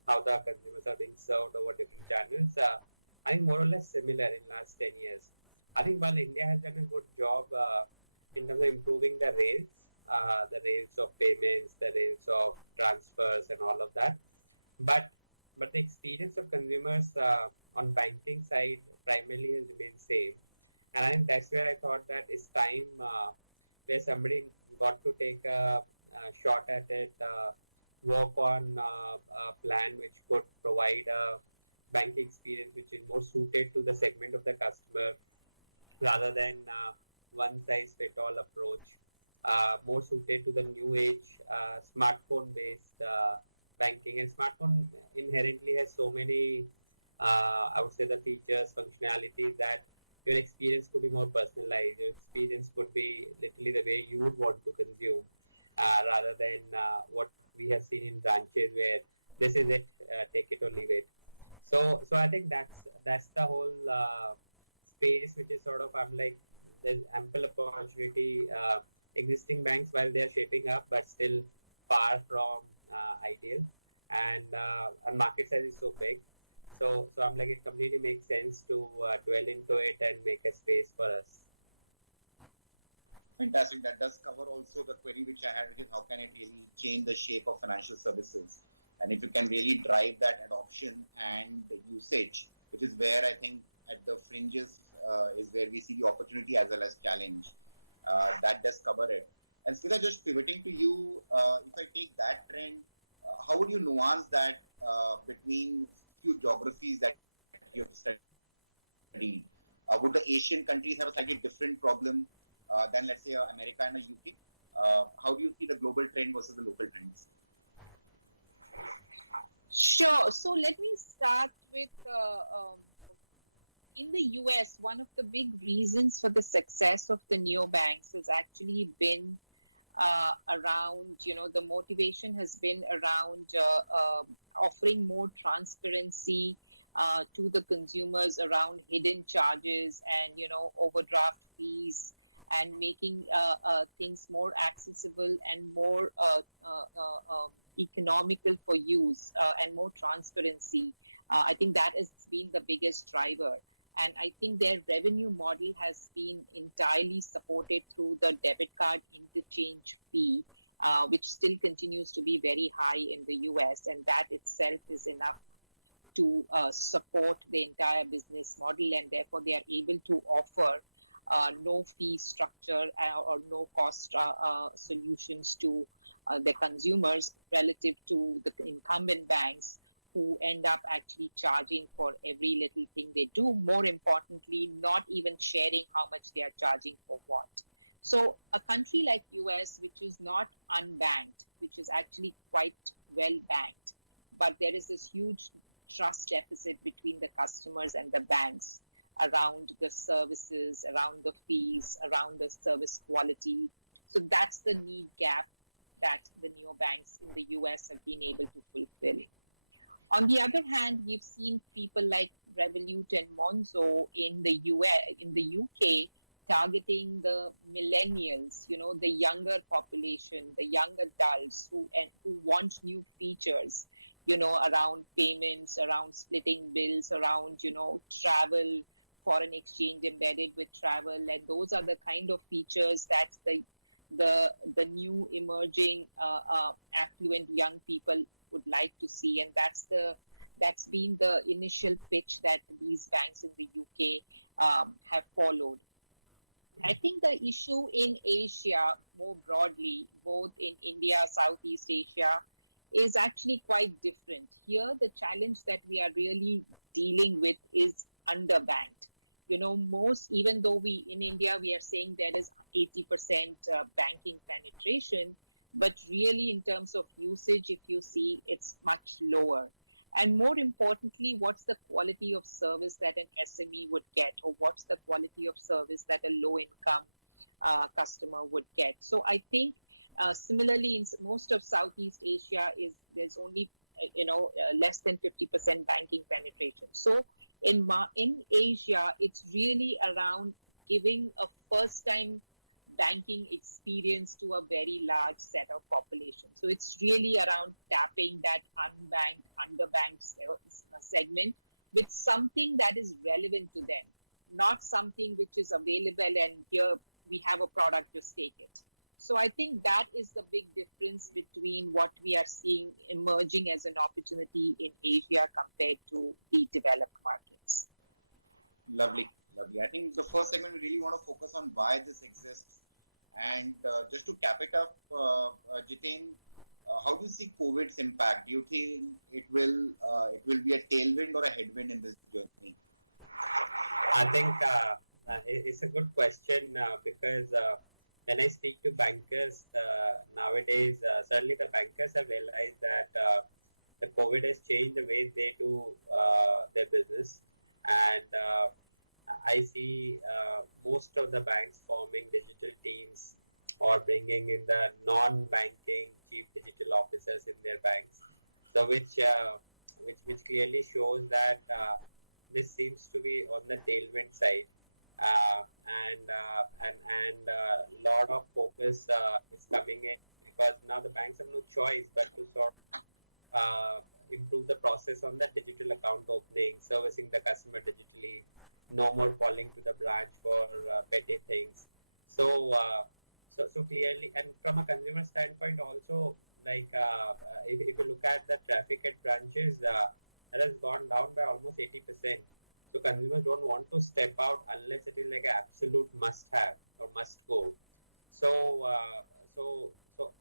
how the consumers are being served over different channels. I think more or less similar in last 10 years. I think while India has done a good job in terms of improving the rails of payments, the rails of transfers and all of that. But the experience of consumers on banking side primarily has remained same. And I think that's where I thought that it's time where somebody got to take a shot at it, work on a plan which could provide a banking experience which is more suited to the segment of the customer rather than one-size-fit-all approach. More suited to the new age smartphone-based banking. And smartphone inherently has so many, I would say, the features, functionalities that Your experience could be more personalized. Your experience could be literally the way you would want to consume, rather than what we have seen in branches where this is it, take it or leave it. So I think that's the whole space, which is sort of, I'm like, there's ample opportunity. Existing banks, while they're shaping up, but still far from ideal, and market size is so big. So I'm like, it completely makes sense to dwell into it and make a space for us. Fantastic. That does cover also the query which I had, which is how can it really change the shape of financial services? And if you can really drive that adoption and usage, which is where I think at the fringes is where we see the opportunity as well as challenge. That does cover it. And Smita, just pivoting to you, if I take that trend, how would you nuance that between few geographies that you've studied? Would the Asian countries have a slightly different problem than, let's say, America and the UK? How do you see the global trend versus the local trends? Sure. So let me start with in the US, one of the big reasons for the success of the neobanks has actually been around, the motivation has been around offering more transparency to the consumers around hidden charges and, overdraft fees, and making things more accessible and more economical for use, and more transparency. I think that has been the biggest driver. And I think their revenue model has been entirely supported through the debit card interchange fee, which still continues to be very high in the US. And that itself is enough to support the entire business model. And therefore, they are able to offer no fee structure or no cost solutions to the consumers relative to the incumbent banks, who end up actually charging for every little thing they do. More importantly, not even sharing how much they are charging for what. So a country like US, which is not unbanked, which is actually quite well banked, but there is this huge trust deficit between the customers and the banks around the services, around the fees, around the service quality. So that's the need gap that the neobanks in the US have been able to fulfill. On the other hand, we've seen people like Revolut and Monzo in the UK targeting the millennials, the younger population, the young adults who want new features, around payments, around splitting bills, around, travel, foreign exchange embedded with travel. And those are the kind of features that the new emerging affluent young people would like to see, and that's been the initial pitch that these banks in the UK have followed. I think the issue in Asia more broadly, both in India, Southeast Asia, is actually quite different. Here, the challenge that we are really dealing with is underbanked. Even though in India, we are saying there is 80% banking penetration, but really in terms of usage, if you see, it's much lower. And more importantly, what's the quality of service that an SME would get, or what's the quality of service that a low-income customer would get? So I think similarly, in most of Southeast Asia, there's only less than 50% banking penetration. So in Asia, it's really around giving a first-time banking experience to a very large set of population. So it's really around tapping that unbanked, underbanked segment with something that is relevant to them, not something which is available and here we have a product, just take it. So I think that is the big difference between what we are seeing emerging as an opportunity in Asia compared to the developed markets. Lovely. I think the first segment we really want to focus on why this exists. And just to cap it up, Jiten, how do you see COVID's impact? Do you think it will be a tailwind or a headwind in this journey? I think it's a good question because when I speak to bankers nowadays, certainly the bankers have realized that the COVID has changed the way they do their business, and I see most of the banks forming digital teams or bringing in the non-banking chief digital officers in their banks. So which clearly shows that this seems to be on the tailwind side, and lot of focus is coming in because now the banks have no choice but to sort of improve the process on the digital account opening, servicing the customer digitally, no more calling to the branch for petty things. So clearly, and from a consumer standpoint also, like if you look at the traffic at branches, that has gone down by almost 80%. So consumers don't want to step out unless it is like an absolute must have or must go. So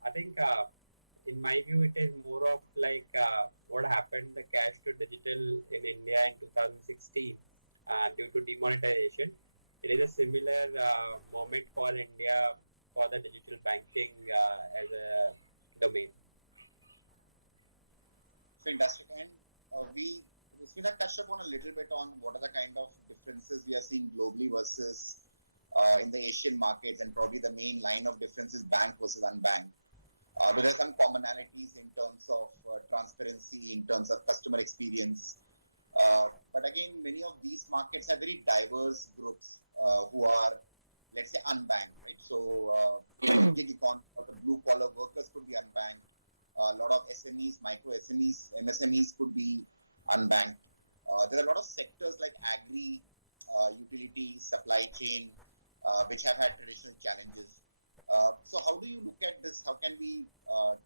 I think in my view, it is more of like what happened the cash to digital in India in 2016 due to demonetization. It is a similar moment for India for the digital banking as a domain. Fantastic. And Smita touched upon a little bit on what are the kind of differences we are seeing globally versus in the Asian markets, and probably the main line of difference is bank versus unbanked. But there are some commonalities in terms of transparency, in terms of customer experience. But again, many of these markets have very diverse groups who are, let's say, unbanked, right? So gig economy or the blue collar workers could be unbanked. A lot of SMEs, micro SMEs, MSMEs could be unbanked. There are a lot of sectors like agri, utilities, supply chain, which have had traditional challenges. So how do you look at this? How can we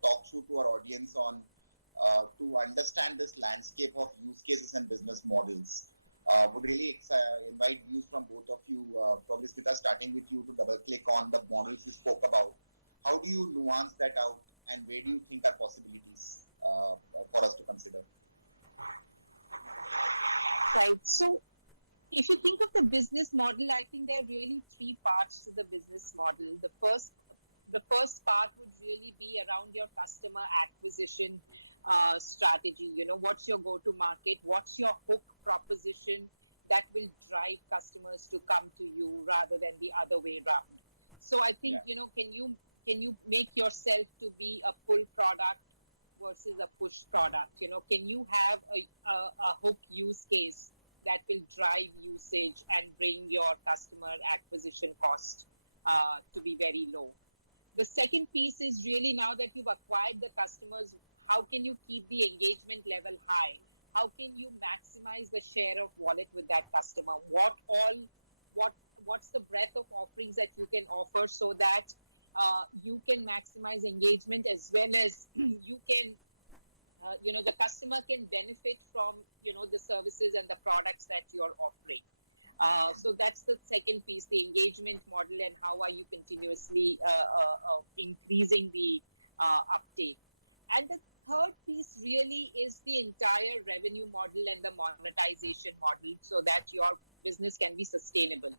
talk through to our audience on to understand this landscape of use cases and business models? Would really invite views from both of you, probably Smita, starting with you, to double click on the models you spoke about. How do you nuance that out, and where do you think are possibilities for us to consider? Right. So if you think of the business model, I think there are really three parts to the business model. The first part would really be around your customer acquisition strategy. You know, what's your go-to market? What's your hook proposition that will drive customers to come to you rather than the other way around? So I think, you know, can you make yourself to be a pull product versus a push product? You know, can you have a hook use case that will drive usage and bring your customer acquisition cost to be very low? The second piece is really, now that you've acquired the customers, how can you keep the engagement level high? How can you maximize the share of wallet with that customer? What's the breadth of offerings that you can offer so that you can maximize engagement, as well as you can the customer can benefit from, the services and the products that you're offering. So that's the second piece, the engagement model, and how are you continuously increasing the uptake. And the third piece really is the entire revenue model and the monetization model, so that your business can be sustainable.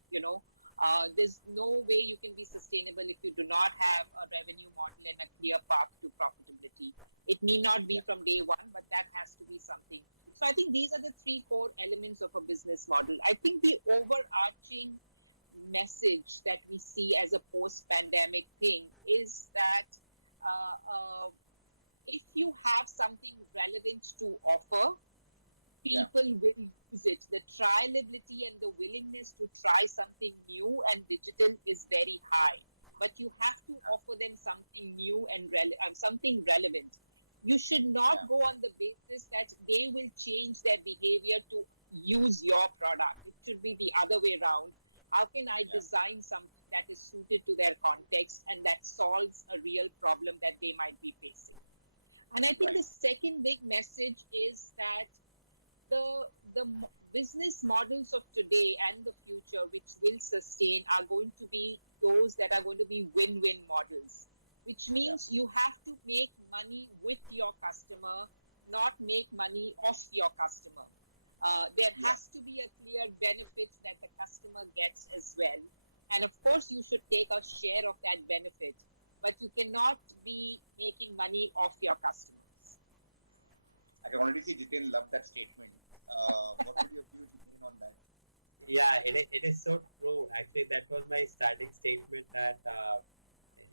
There's no way you can be sustainable if you do not have a revenue model and a clear path to profitability. It need not be from day one, but that has to be something. So I think these are the three core elements of a business model. I think the overarching message that we see as a post-pandemic thing is that if you have something relevant to offer, people will use it. The trialability and the willingness to try something new and digital is very high. But you have to offer them something new and something relevant. You should not go on the basis that they will change their behavior to use your product. It should be the other way around. How can I design something that is suited to their context and that solves a real problem that they might be facing? And I think the second big message is that the business models of today and the future, which will sustain, are going to be those that are going to be win-win models, which means you have to make money with your customer, not make money off your customer. There has to be a clear benefit that the customer gets as well. And of course, you should take a share of that benefit, but you cannot be making money off your customers. I can already see Jitin loved that statement. What would your view, Jitin, on that? Yeah, it is so true. Actually, that was my starting statement that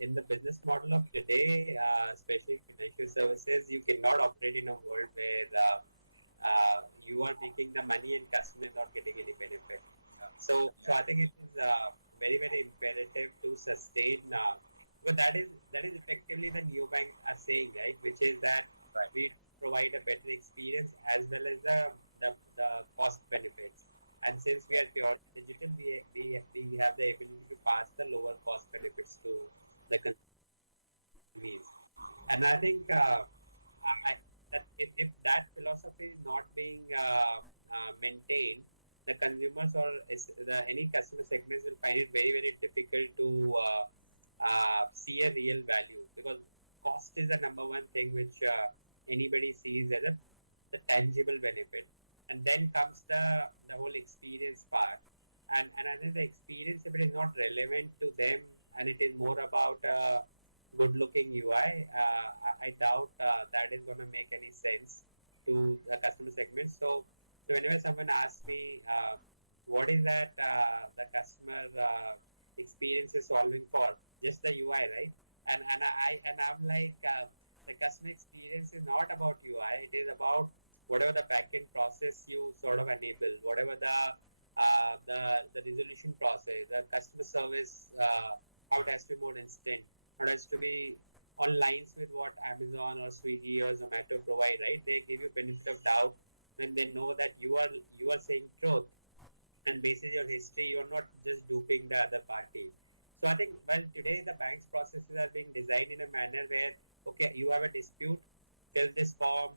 in the business model of today, especially financial services, you cannot operate in a world where you are making the money and customer is not getting any benefit. So I think it is very, very imperative to sustain, because that is effectively the neobanks are saying, right? Which is that Right. we provide a better experience as well as the cost benefits. And since we Yeah. are pure digital, we have the ability to pass the lower cost benefits to the consumers. And I think I that if that philosophy is not being maintained, the consumers or any customer segments will find it very, very difficult to see a real value, because cost is the number one thing which anybody sees as the tangible benefit, and then comes the whole experience part. And I think the experience, if it is not relevant to them and it is more about good looking UI, I doubt that is going to make any sense to the customer segment. So whenever someone asks me, what is that the customer experience is solving for, just the UI, right? And I'm like, the customer experience is not about UI. It is about whatever the backend process you sort of enable, whatever the resolution process, the customer service, how it has to be more instant, how it has to be on lines with what Amazon or Swiggy or Zomato provide, right? They give you benefit of doubt when they know that you are saying truth, and basis your history, you're not just duping the other party. So I think, well, today the bank's processes are being designed in a manner where, okay, you have a dispute, fill this form,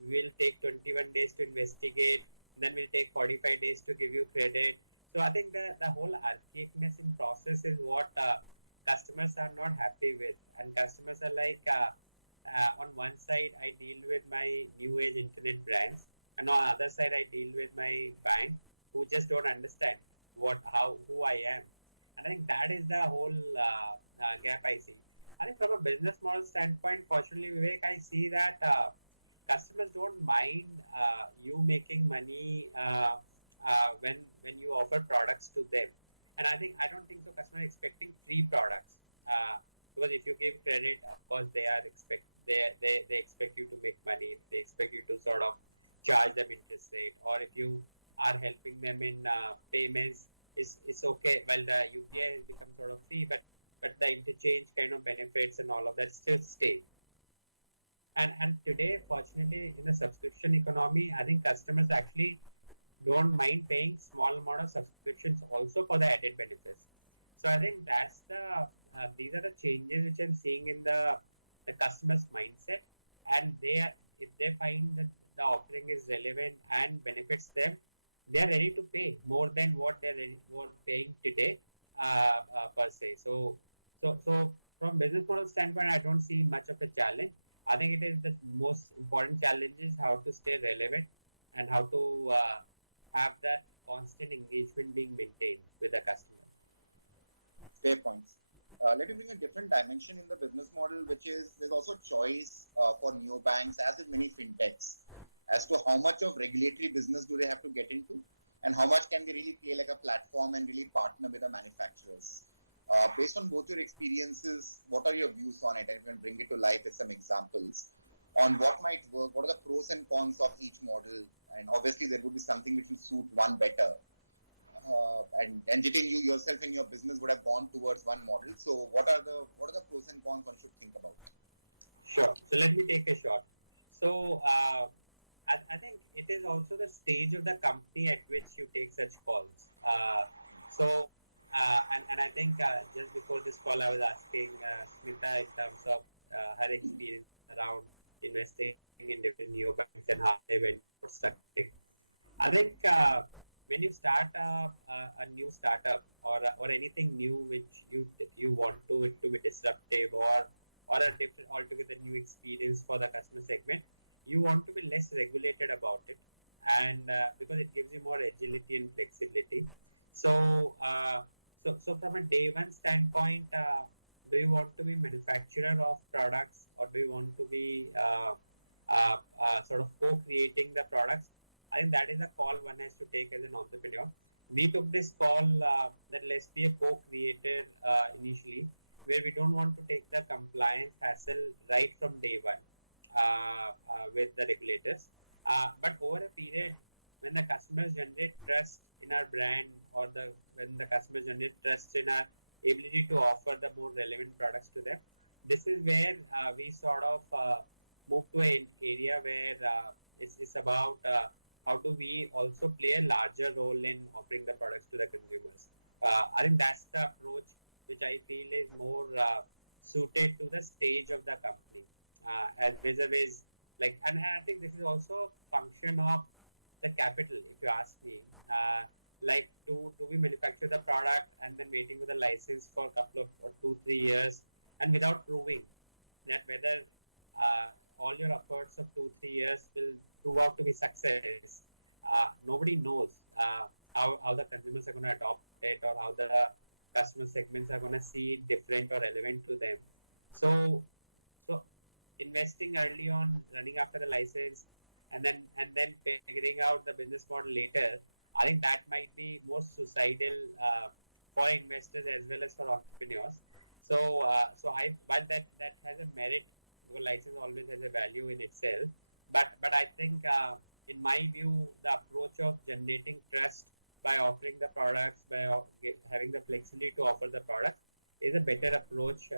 we'll take 21 days to investigate, then we'll take 45 days to give you credit. So I think the whole archaicness in process is what customers are not happy with. And customers are like, on one side, I deal with my new age internet brands, and on the other side, I deal with my bank who just don't understand who I am. And I think that is the whole gap I see. I think from a business model standpoint, fortunately, Vivek, I see that customers don't mind you making money when you offer products to them. And I don't think so. Customers are expecting free products, because if you give credit, of course they expect you to make money. They expect you to sort of charge them interest rate, or if you are helping them in payments, it's okay. Well, the UPI has become sort of free, but the interchange kind of benefits and all of that still stay. And today, fortunately, in the subscription economy, I think customers actually don't mind paying small amount of subscriptions also for the added benefits. So I think that's these are the changes which I'm seeing in the customer's mindset, and if they find that the offering is relevant and benefits them, they're ready to pay more than what were paying today, per se. So from business model standpoint, I don't see much of a challenge. I think it is the most important challenge is how to stay relevant and how to have that constant engagement being maintained with the customer. Fair points. Let me bring a different dimension in the business model, which is there's also choice for neobanks, as in many fintechs, as to how much of regulatory business do they have to get into, and how much can they really play like a platform and really partner with the manufacturers. Based on both your experiences, what are your views on it? And you can bring it to life with some examples on what might work, what are the pros and cons of each model, and obviously there would be something which will suit one better. And Jitin, you yourself in your business would have gone towards one model. So what are the pros and cons one should think about? Sure. So let me take a shot. So I think it is also the stage of the company at which you take such calls. And I think just before this call, I was asking Smita in terms of her experience around investing in different neobanks and how they went for structuring. I think when you start a new startup or anything new which you want it to be disruptive or a different altogether new experience for the customer segment, you want to be less regulated about it, and because it gives you more agility and flexibility. So from a day one standpoint, do you want to be manufacturer of products, or do you want to be sort of co-creating the products? I think that is a call one has to take as an entrepreneur. we took this call that let's be a co-creator initially, where we don't want to take the compliance hassle right from day one with the regulators. But over a period, when the customers generate trust in our brand, or when the customers generate trust in our ability to offer the more relevant products to them, this is where we sort of move to an area where it's about how do we also play a larger role in offering the products to the consumers. I think that's the approach which I feel is more suited to the stage of the company, as vis-a-vis, like, and I think this is also a function of the capital, if you ask me. Like to we manufacture the product and then waiting for the license for a couple of or 2-3 years, and without proving that whether all your efforts of 2-3 years will prove out to be success. Nobody knows how the consumers are going to adopt it, or how the customer segments are going to see it different or relevant to them. So investing early on, running after the license, and then figuring out the business model later, I think that might be more suicidal for investors as well as for entrepreneurs. So while that has a merit, your license always has a value in itself. But I think in my view, the approach of generating trust by offering the products, by having the flexibility to offer the product, is a better approach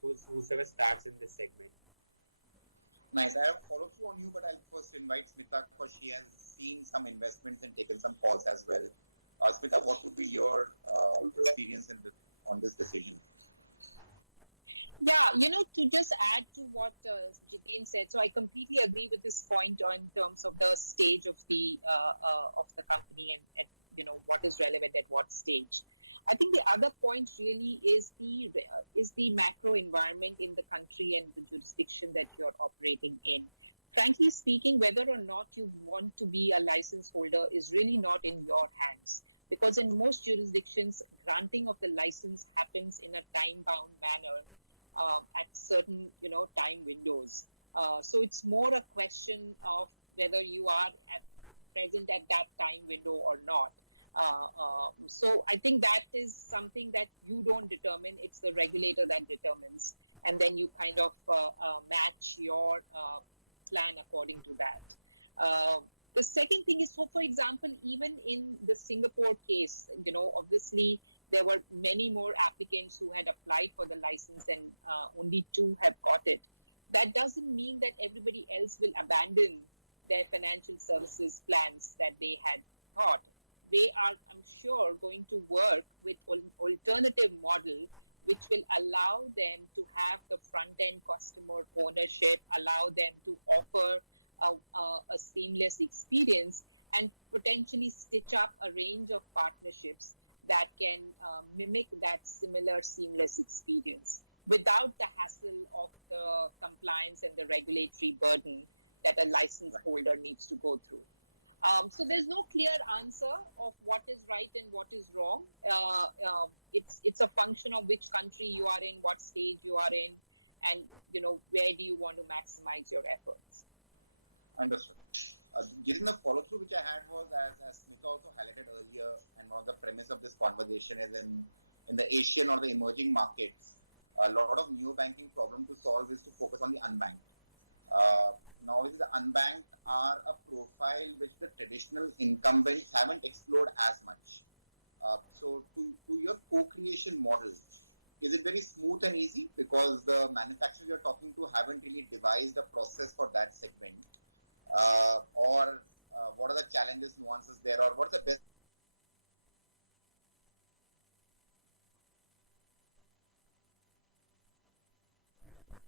whosoever starts in this segment. Nice. I have a follow through on you, but I'll first invite Smita because she has seen some investments and taken some calls as well. Smita, what would be your experience on this decision? Yeah, to just add to what Jiten said, so I completely agree with this point in terms of the stage of the company, and what is relevant at what stage. I think the other point really is the macro environment in the country and the jurisdiction that you're operating in. Frankly speaking, whether or not you want to be a license holder is really not in your hands, because in most jurisdictions, granting of the license happens in a time-bound manner at certain time windows. So it's more a question of whether you are present at that time window or not. So I think that is something that you don't determine. It's the regulator that determines, and then you kind of match your plan according to that. The second thing is, so for example, even in the Singapore case, obviously there were many more applicants who had applied for the license, and only 2 have got it. That doesn't mean that everybody else will abandon their financial services plans that they had thought. They are, I'm sure, going to work with an alternative model which will allow them to have the front-end customer ownership, allow them to offer a seamless experience, and potentially stitch up a range of partnerships that can mimic that similar seamless experience without the hassle of the compliance and the regulatory burden that a license holder needs to go through. So there's no clear answer of what is right and what is wrong. It's a function of which country you are in, what stage you are in, and where do you want to maximize your efforts. Understood. Given the follow through which I had was, as Smita also highlighted earlier, and one of the premise of this conversation is in the Asian or the emerging markets, a lot of neo-banking problem to solve is to focus on the unbanked. Now, the unbanked are a profile which the traditional incumbents haven't explored as much. So to your co-creation model, is it very smooth and easy because the manufacturers you're talking to haven't really devised a process for that segment? Or what are the challenges, nuances there, or what's the best?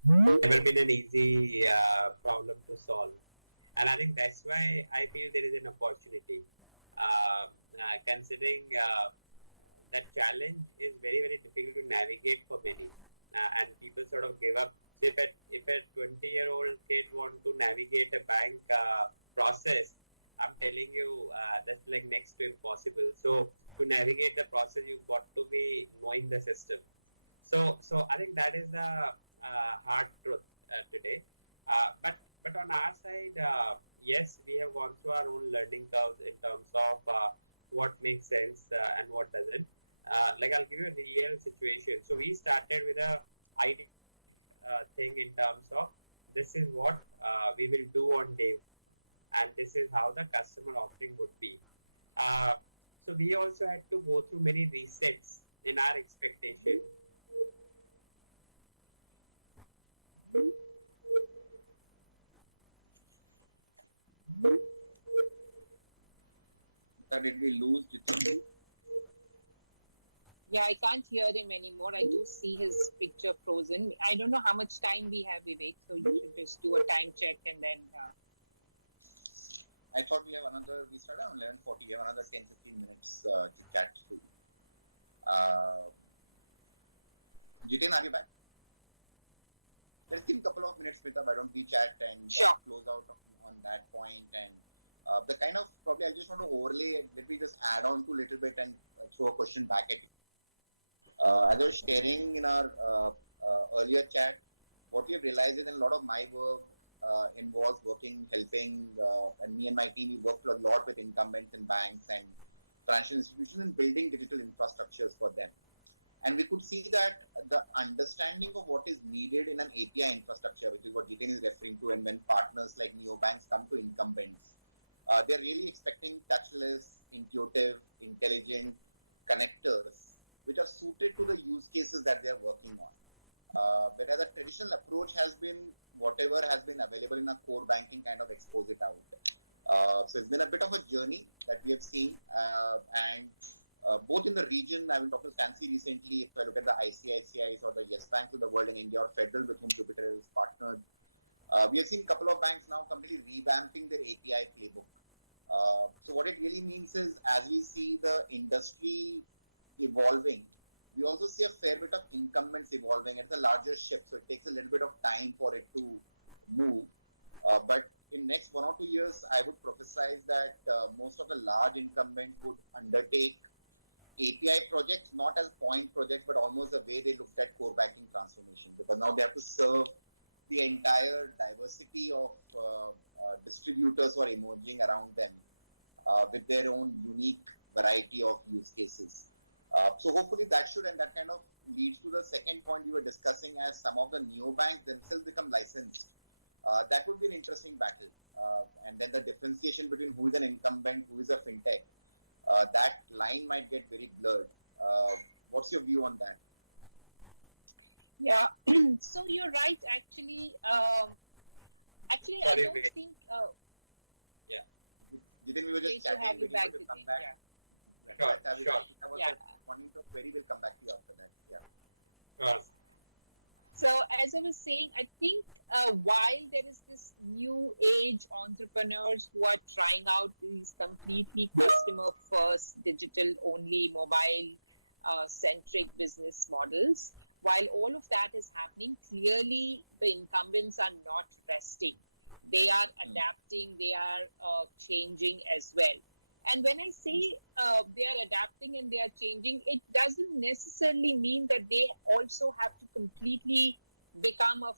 Never been an easy problem to solve, and I think that's why I feel there is an opportunity. Considering that challenge is very, very difficult to navigate for many, and people sort of give up. So if a 20-year-old kid want to navigate a bank process, I'm telling you that's like next to impossible. So to navigate the process, you've got to be knowing the system. So I think that is the hard truth today. But on our side, yes, we have gone through our own learning curves in terms of what makes sense and what doesn't. Like I'll give you a real situation. So we started with a idea thing in terms of this is what we will do on day, and this is how the customer offering would be. So we also had to go through many resets in our expectation. Did we lose Jitin? Yeah, I can't hear him anymore. I do see his picture frozen. I don't know how much time we have, Vivek, so you should just do a time check and then... I thought we started on 11:40, we have another 10-15 minutes to chat through. Jitin, are you back? Let's give a couple of minutes, Smita, why don't we chat and Sure. Close out on that point, and the kind of, probably I just want to overlay, let me just add on to a little bit and throw a question back at you. As I was sharing in our earlier chat, what we have realized is that a lot of my work involves helping, and me and my team, we worked a lot with incumbents in banks and financial institutions in building digital infrastructures for them. And we could see that the understanding of what is needed in an API infrastructure, which is what Jitin is referring to, and when partners like neobanks come to incumbents, they're really expecting touchless, intuitive, intelligent connectors which are suited to the use cases that they're working on. Whereas a traditional approach has been whatever has been available in a core banking, kind of expose it out. So it's been a bit of a journey that we have seen, and both in the region, I've been talking to Stancy recently. If I look at the ICICIs or the Yes Banks of the world in India or Federal, with whom Jupiter is partnered, we have seen a couple of banks now completely revamping their API playbook. So what it really means is, as we see the industry evolving, we also see a fair bit of incumbents evolving. It's a larger ship, so it takes a little bit of time for it to move. But in next 1 or 2 years, I would prophesize that most of the large incumbents would undertake API projects, not as point projects, but almost the way they looked at core banking transformation, because now they have to serve the entire diversity of distributors who are emerging around them with their own unique variety of use cases. So hopefully that should, and that kind of leads to the second point we were discussing, as some of the neobanks themselves become licensed. That would be an interesting battle. And then the differentiation between who is an incumbent, who is a fintech, that line might get very blurred. What's your view on that? Yeah, so you're right, actually. Actually, Sorry, I don't think... Jitin, we were just Great to chatting. have you back, Jitin. Sure. Responding to a query, will come back to you after that. Yeah. Sure. So as I was saying, I think while there is this new age entrepreneurs who are trying out these completely customer first, digital only, mobile centric business models, while all of that is happening, clearly the incumbents are not resting. They are adapting, they are changing as well. And when I say they are adapting and they are changing, it doesn't necessarily mean that they also have to completely become a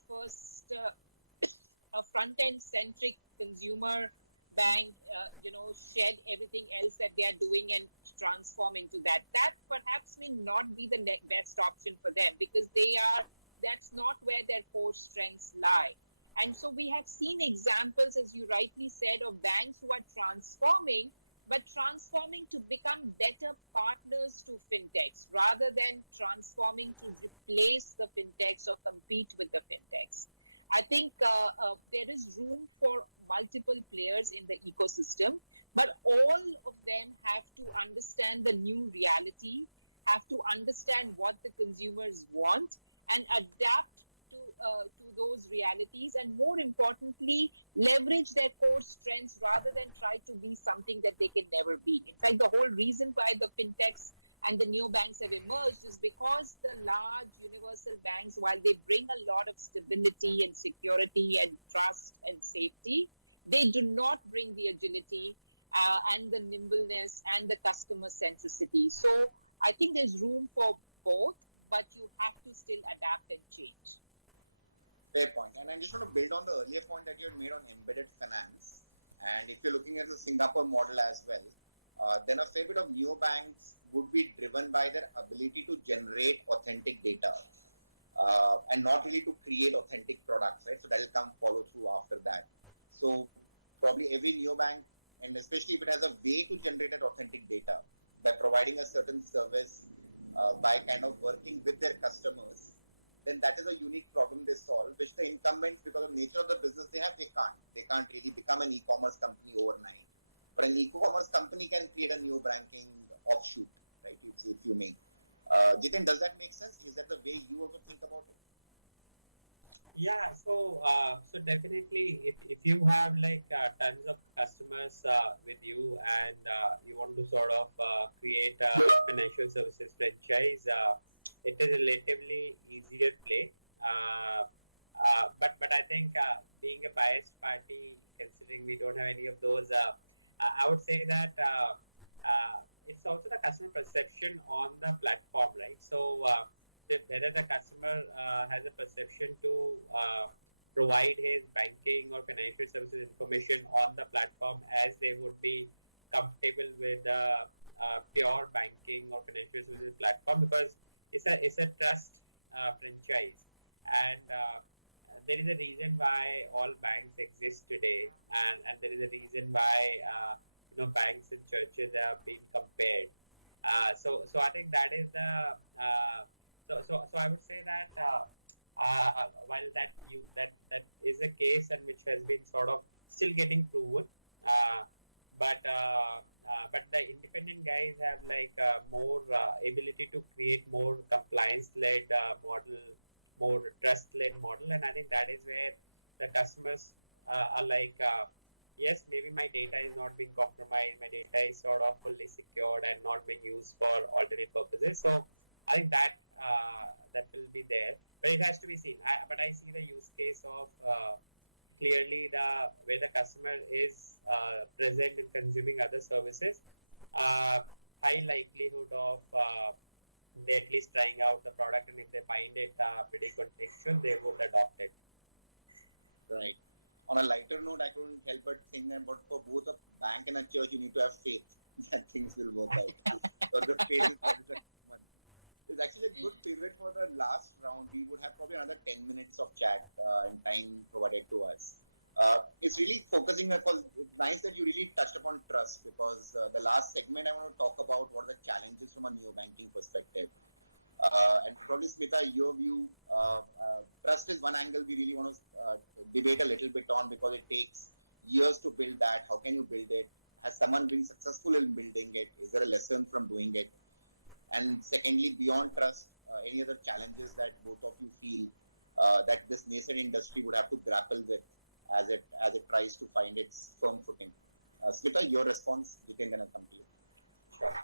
front-end centric consumer bank, shed everything else that they are doing and transform into that. That perhaps may not be the best option for them, because that's not where their core strengths lie. And so we have seen examples, as you rightly said, of banks who are transforming, but transforming to become better partners to fintechs rather than transforming to replace the fintechs or compete with the fintechs. I think there is room for multiple players in the ecosystem, but all of them have to understand the new reality, have to understand what the consumers want, and adapt to those realities, and more importantly, leverage their core strengths rather than try to be something that they can never be. In fact, the whole reason why the fintechs and the neobanks have emerged is because the large universal banks, while they bring a lot of stability and security and trust and safety, they do not bring the agility and the nimbleness and the customer centricity. So I think there's room for both, but you have to still adapt and change. Fair point. And I just want to build on the earlier point that you had made on embedded finance. And if you're looking at the Singapore model as well, then a fair bit of neobanks would be driven by their ability to generate authentic data and not really to create authentic products, right? So that will come follow through after that. So probably every neobank, and especially if it has a way to generate that authentic data by providing a certain service, by kind of working with their customers, then that is a unique problem they solve, which the incumbents, because of the nature of the business they have, they can't really become an e-commerce company overnight. But an e-commerce company can create a neo-banking offshoot, right? If you may. Jitin, does that make sense? Is that the way you also think about it? Yeah, so definitely, if you have like tons of customers with you and you want to sort of create a financial services franchise, it is a relatively easier play. But I think being a biased party, considering we don't have any of those, I would say that it's also the customer perception on the platform, right? So whether the customer has a perception to provide his banking or financial services information on the platform as they would be comfortable with pure banking or financial services platform, because it's a trust franchise, and there is a reason why all banks exist today, and there is a reason why banks and churches have been compared. So I think that is the so I would say that while that is a case and which has been sort of still getting proven, but the independent guys have like more ability to create more compliance-led model, more trust-led model, and I think that is where the customers are like, yes, maybe my data is not being compromised, my data is sort of fully secured and not being used for alternate purposes. So I think that that will be there, but it has to be seen. But I see the use case of clearly where the customer is present in consuming other services, high likelihood of they at least trying out the product, and if they find it pretty contextual, they would adopt it. Right. On a lighter note, I couldn't help but think that for both a bank and a church, you need to have faith that things will work out. So the faith is common. It's actually a good pivot for the last round. We would have probably another 10 minutes of chat and time provided to us. It's really focusing, because it's nice that you really touched upon trust, because the last segment I want to talk about what are the challenges from a neo-banking perspective. And probably, Smita, your view, trust is one angle we really want to debate a little bit on, because it takes years to build that. How can you build it? Has someone been successful in building it? Is there a lesson from doing it? And secondly, beyond trust, any other challenges that both of you feel that this nascent industry would have to grapple with as it tries to find its firm footing? Smita, your response. Jitin, then I'll come to you. Sure.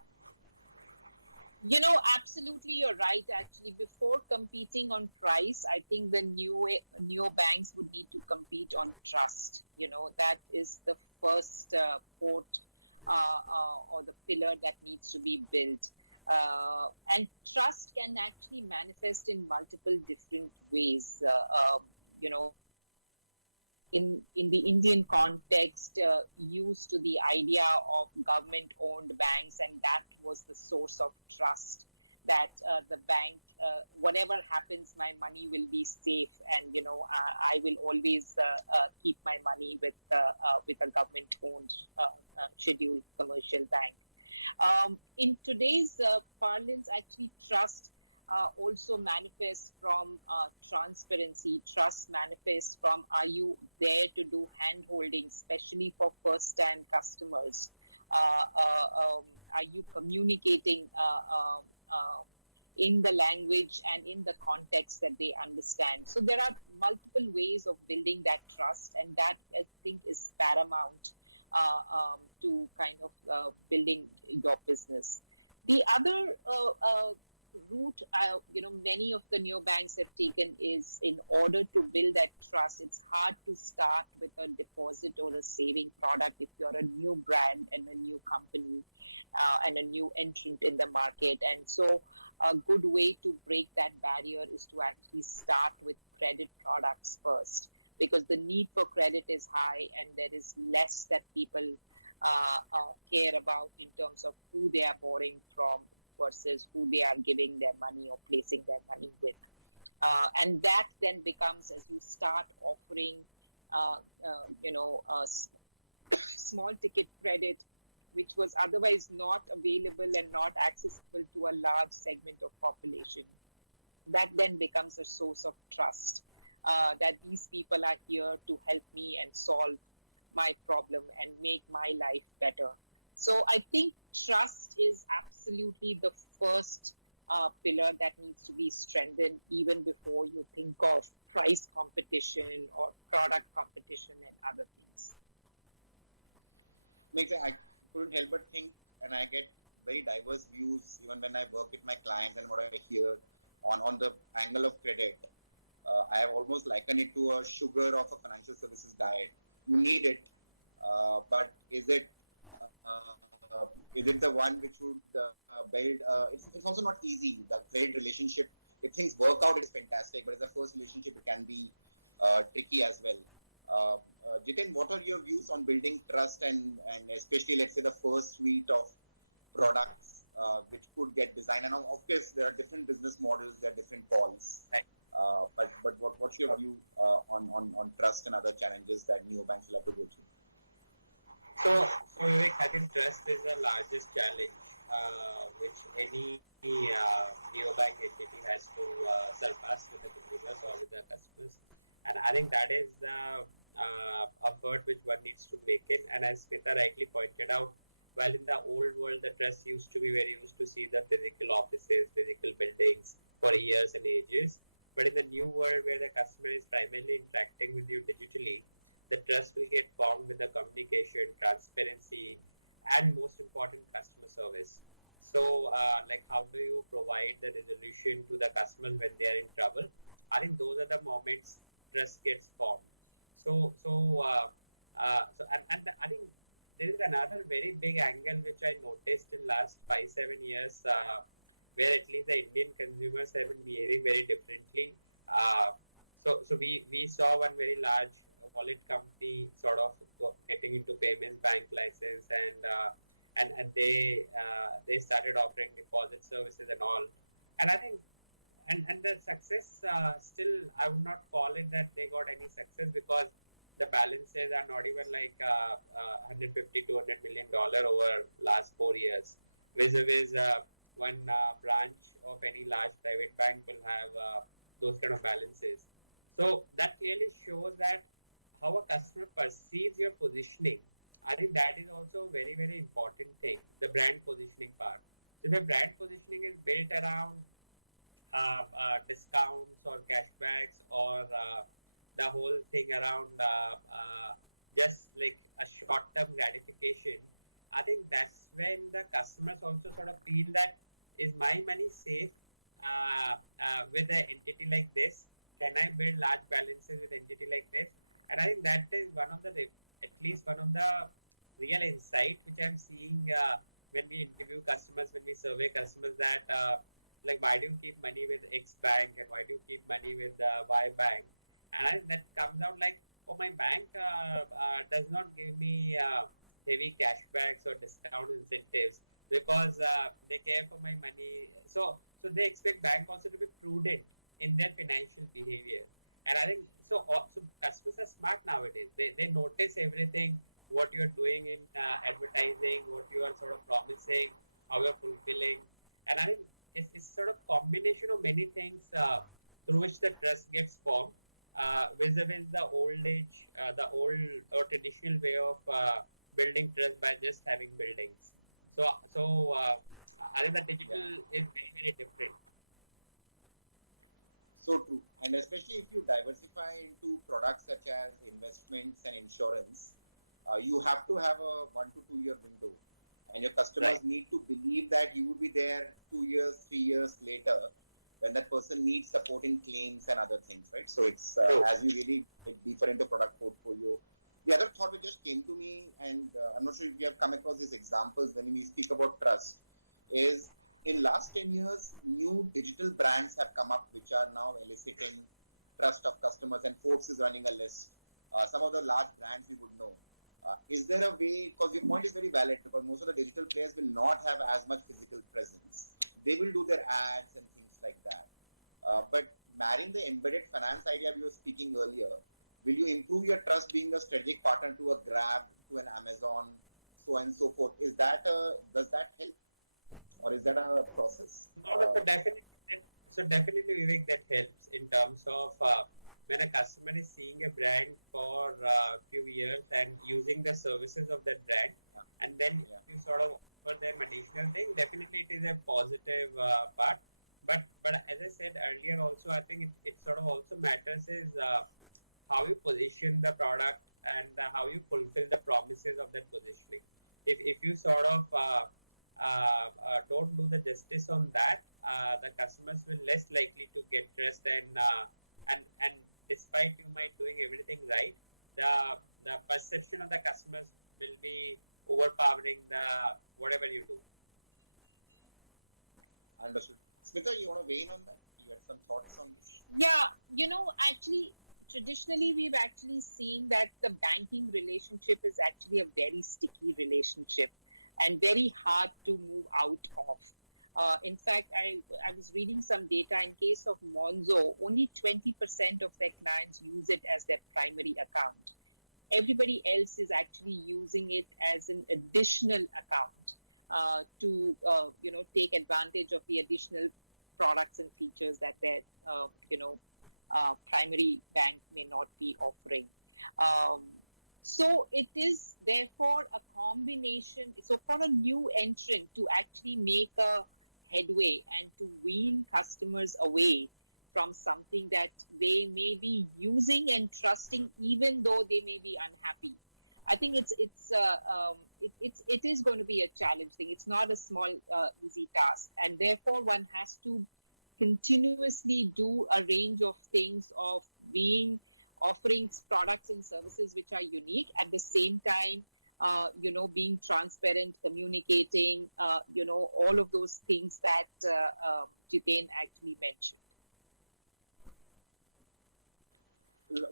Absolutely, you're right. Actually, before competing on price, I think the new banks would need to compete on trust. That is the first port or the pillar that needs to be built. And trust can actually manifest in multiple different ways. In the Indian context, used to the idea of government-owned banks, and that was the source of trust, that the bank, whatever happens, my money will be safe, and I will always keep my money with a government-owned scheduled commercial bank. In today's parlance, actually, trust also manifests from transparency. Trust manifests from, are you there to do hand-holding, especially for first-time customers? Are you communicating in the language and in the context that they understand? So there are multiple ways of building that trust, and that, I think, is paramount to kind of building your business. The other route, many of the neobanks have taken is, in order to build that trust, it's hard to start with a deposit or a saving product if you're a new brand and a new company and a new entrant in the market. And so a good way to break that barrier is to actually start with credit products first, because the need for credit is high and there is less that people care about in terms of who they are borrowing from versus who they are giving their money or placing their money with. And that then becomes, as you start offering, small ticket credit, which was otherwise not available and not accessible to a large segment of population, that then becomes a source of trust, that these people are here to help me and solve my problem and make my life better. So I think trust is absolutely the first pillar that needs to be strengthened even before you think of price competition or product competition and other things. I couldn't help but think, and I get very diverse views even when I work with my clients and what I hear on the angle of credit. I have almost likened it to a sugar of a financial services diet. You need it, but is it the one which would build? It's also not easy. The credit relationship, if things work out, it is fantastic. But as a first relationship, it can be tricky as well. Jitin, what are your views on building trust and especially, let's say, the first suite of products which could get designed? And of course, there are different business models, there are different calls. Right. But what's your view on trust and other challenges that neobanks will have to go through? So Vivek, I think trust is the largest challenge which any neobank entity has to surpass with the consumers or with the customers. And I think that is the effort which one needs to make it. And as Smita rightly pointed out, while in the old world, the trust used to be very used to see the physical offices, physical buildings for years and ages. But in the new world where the customer is primarily interacting with you digitally, the trust will get formed with the communication, transparency, and most important, customer service. So, like, how do you provide the resolution to the customers when they are in trouble? I think those are the moments trust gets formed. And I think there is another very big angle which I noticed in last 5-7 years, where at least the Indian consumers have been behaving very differently. So we saw one very large wallet company sort of getting into payments bank license, and they started offering deposit services and all. And I think and the success still, I would not call it that they got any success, because the balances are not even like $150-200 million over last 4 years. Vis-a-vis one branch of any large private bank will have those kind of balances. So that clearly shows that how a customer perceives your positioning. I think that is also a very, very important thing, the brand positioning part. So if your brand positioning is built around discounts or cashbacks or the whole thing around just like a short-term gratification, I think that's when the customers also sort of feel that, is my money safe with an entity like this? Can I build large balances with an entity like this? And I think that is one of the, at least one of the real insight which I'm seeing when we interview customers, when we survey customers, that like, why do you keep money with X bank and why do you keep money with Y bank? And I think that comes out like, oh, my bank does not give me heavy cashbacks or discount incentives because they care for my money. So they expect bank also to be prudent in their financial behavior. And I think so customers are smart nowadays. They notice everything, what you're doing in advertising, what you are sort of promising, how you're fulfilling. And I think it's sort of combination of many things through which the trust gets formed, vis-a-vis the old age, the old or traditional way of building trust by just having buildings. So I think the digital is very, very different. So true. And especially if you diversify into products such as investments and insurance, you have to have a 1 to 2 year window. And your customers need to believe that you will be there 2 years, 3 years later when that person needs support in claims and other things, right? So it's as you really get deeper into product portfolio. The other thought which just came to me, and I'm not sure if you have come across these examples when we speak about trust, is in last 10 years, new digital brands have come up which are now eliciting trust of customers, and Forbes is running a list. Some of the large brands we would know. Is there a way, because your point is very valid, because most of the digital players will not have as much physical presence. They will do their ads and things like that. But marrying the embedded finance idea we were speaking earlier, will you improve your trust being a strategic partner to a Grab, to an Amazon, so on and so forth? Is that does that help, or is that a process? No, so definitely, Vivek, that helps in terms of when a customer is seeing a brand for a few years and using the services of that brand, and then you sort of offer them additional thing. Definitely, it is a positive part. But as I said earlier, also I think it sort of also matters is how you position the product and how you fulfill the promises of that positioning. If you sort of don't do the justice on that, the customers will less likely to get trust, and despite you might doing everything right, the perception of the customers will be overpowering the whatever you do. Understood. Smita, you want to weigh in on that? You had some thoughts on this? Yeah, actually, traditionally, we've actually seen that the banking relationship is actually a very sticky relationship and very hard to move out of. In fact, I was reading some data. In case of Monzo, only 20% of their clients use it as their primary account. Everybody else is actually using it as an additional account to take advantage of the additional products and features that their primary bank may not be offering. So it is therefore a combination. So for a new entrant to actually make a headway and to wean customers away from something that they may be using and trusting, even though they may be unhappy, I think it is going to be a challenge thing. It's not a small easy task, and therefore one has to continuously do a range of things of offering products and services which are unique, at the same time being transparent, communicating, all of those things that Jiten actually mentioned.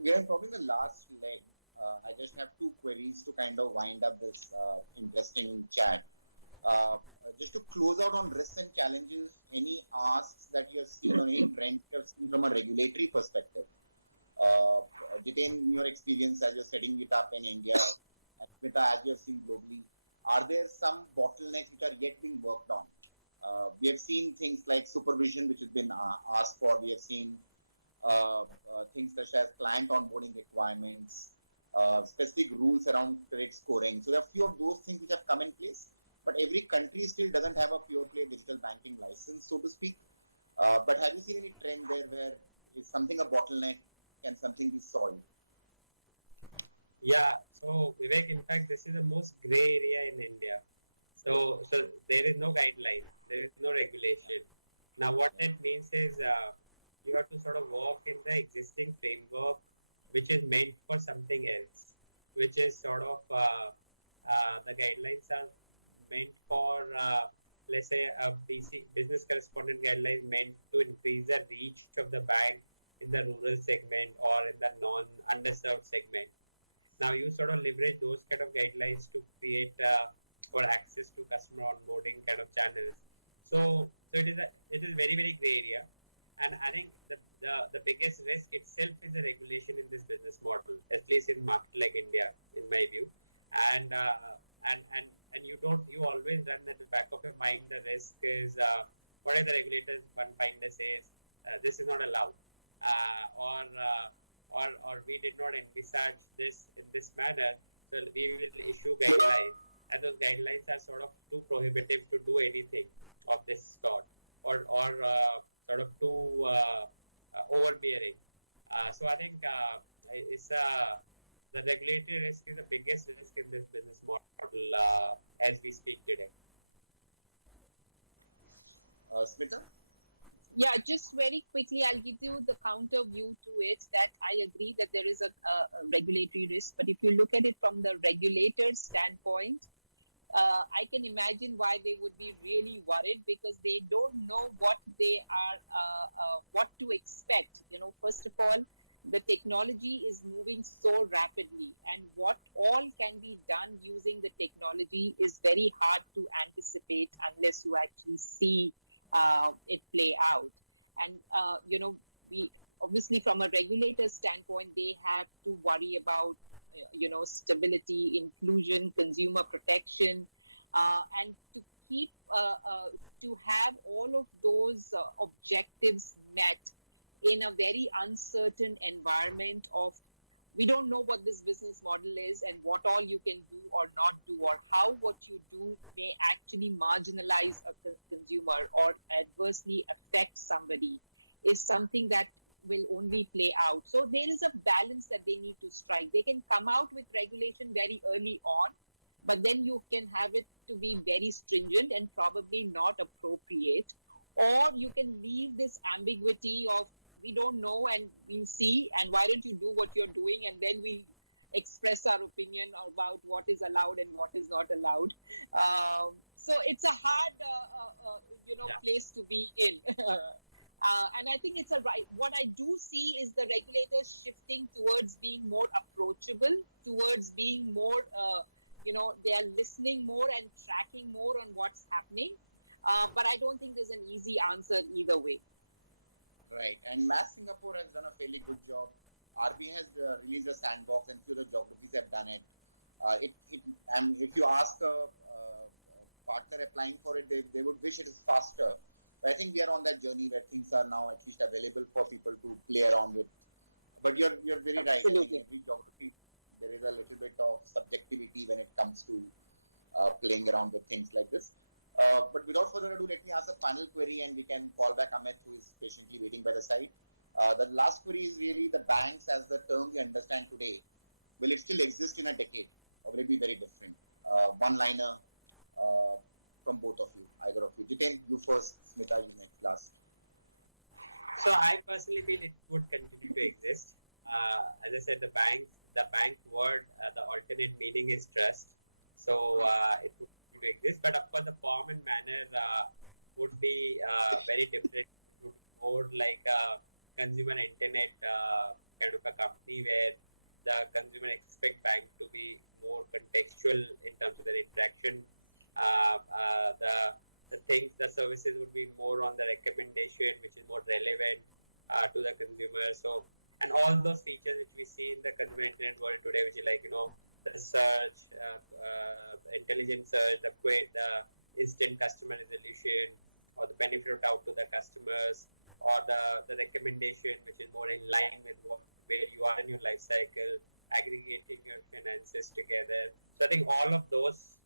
We are probably the last leg. I just have two queries to kind of wind up this interesting chat. Just to close out on risks and challenges, any asks that you have seen or any trends you have seen from a regulatory perspective? Jiten, in your experience as you're setting it up in India, and Smita, as you have seen globally, are there some bottlenecks which are yet being worked on? We have seen things like supervision, which has been asked for. We have seen things such as client onboarding requirements, specific rules around credit scoring. So there are a few of those things which have come in place, but every country still doesn't have a pure play digital banking license, so to speak. But have you seen any trend there where is something a bottleneck? Can something be solved? Yeah, so Vivek, in fact, this is the most gray area in India. So there is no guideline, there is no regulation. Now, what that means is you have to sort of walk in the existing framework, which is meant for something else, which is sort of the guidelines are meant for, let's say, a business correspondent guideline meant to increase the reach of the bank in the rural segment or in the non-underserved segment. Now you sort of leverage those kind of guidelines to create or access to customer onboarding kind of channels. So it is very, very gray area. And I think the biggest risk itself is the regulation in this business model, at least in market like India, in my view. And you always run at the back of your mind, the risk is what are the regulators, one finder says, this is not allowed, or we did not envisage this in this manner, so we will issue guidelines, and those guidelines are sort of too prohibitive to do anything of this sort, or sort of too overbearing. So I think it's the regulatory risk is the biggest risk in this business model as we speak today. Smita? Yeah, just very quickly, I'll give you the counter view to it, that I agree that there is a regulatory risk. But if you look at it from the regulator's standpoint, I can imagine why they would be really worried, because they don't know what they are, what to expect. First of all, the technology is moving so rapidly, and what all can be done using the technology is very hard to anticipate unless you actually see it play out. And we obviously, from a regulator standpoint, they have to worry about stability, inclusion, consumer protection, and to keep to have all of those objectives met in a very uncertain environment of, we don't know what this business model is and what all you can do or not do, or how what you do may actually marginalize a consumer or adversely affect somebody, is something that will only play out. So there is a balance that they need to strike. They can come out with regulation very early on, but then you can have it to be very stringent and probably not appropriate. Or you can leave this ambiguity of, we don't know and we'll see, and why don't you do what you're doing, and then we'll express our opinion about what is allowed and what is not allowed. So it's a hard place to be in. And I think it's what I do see is the regulators shifting towards being more approachable, towards being more, they are listening more and tracking more on what's happening. But I don't think there's an easy answer either way. Right. And Mass Singapore has done a fairly good job. RBI has released a sandbox, and few of the geographies have done it. If you ask a partner applying for it, they would wish it is faster. But I think we are on that journey where things are now at least available for people to play around with. But you're very right. I think every geography, there is a little bit of subjectivity when it comes to playing around with things like this. But without further ado, let me ask a final query, and we can call back Amit, who is patiently waiting by the side. The last query is really the banks as the term we understand today. Will it still exist in a decade, or will it be very different? One-liner from both of you, either of you. Jiten, you first. Smita, you next, last. So I personally feel it would continue to exist. As I said, the bank word, the alternate meaning is trust. So it would to exist, but of course the form and manner would be very different. It would be more like a consumer internet kind of a company where the consumer expect bank to be more contextual in terms of their interaction. The services would be more on the recommendation, which is more relevant to the consumer. So, and all those features which we see in the consumer internet world today, which is like, the search, intelligent search, the instant customer resolution, or the benefit of doubt to the customers, or the recommendation, which is more in line with where you are in your life cycle, aggregating your finances together. So I think all of those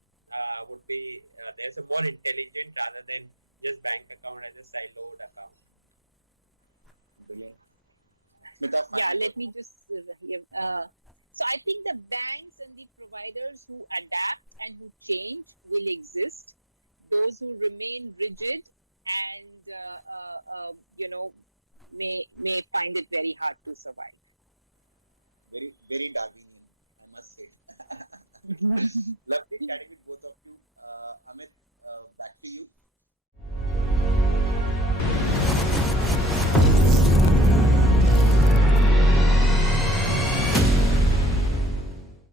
would be there's a more intelligent rather than just bank account as a siloed account. Brilliant. Smita, yeah, let me just so I think the banks and the providers who adapt and who change will exist. Those who remain rigid and may find it very hard to survive. Very, very Darwinian, I must say. Lovely chatting with both of you. Amit, back to you.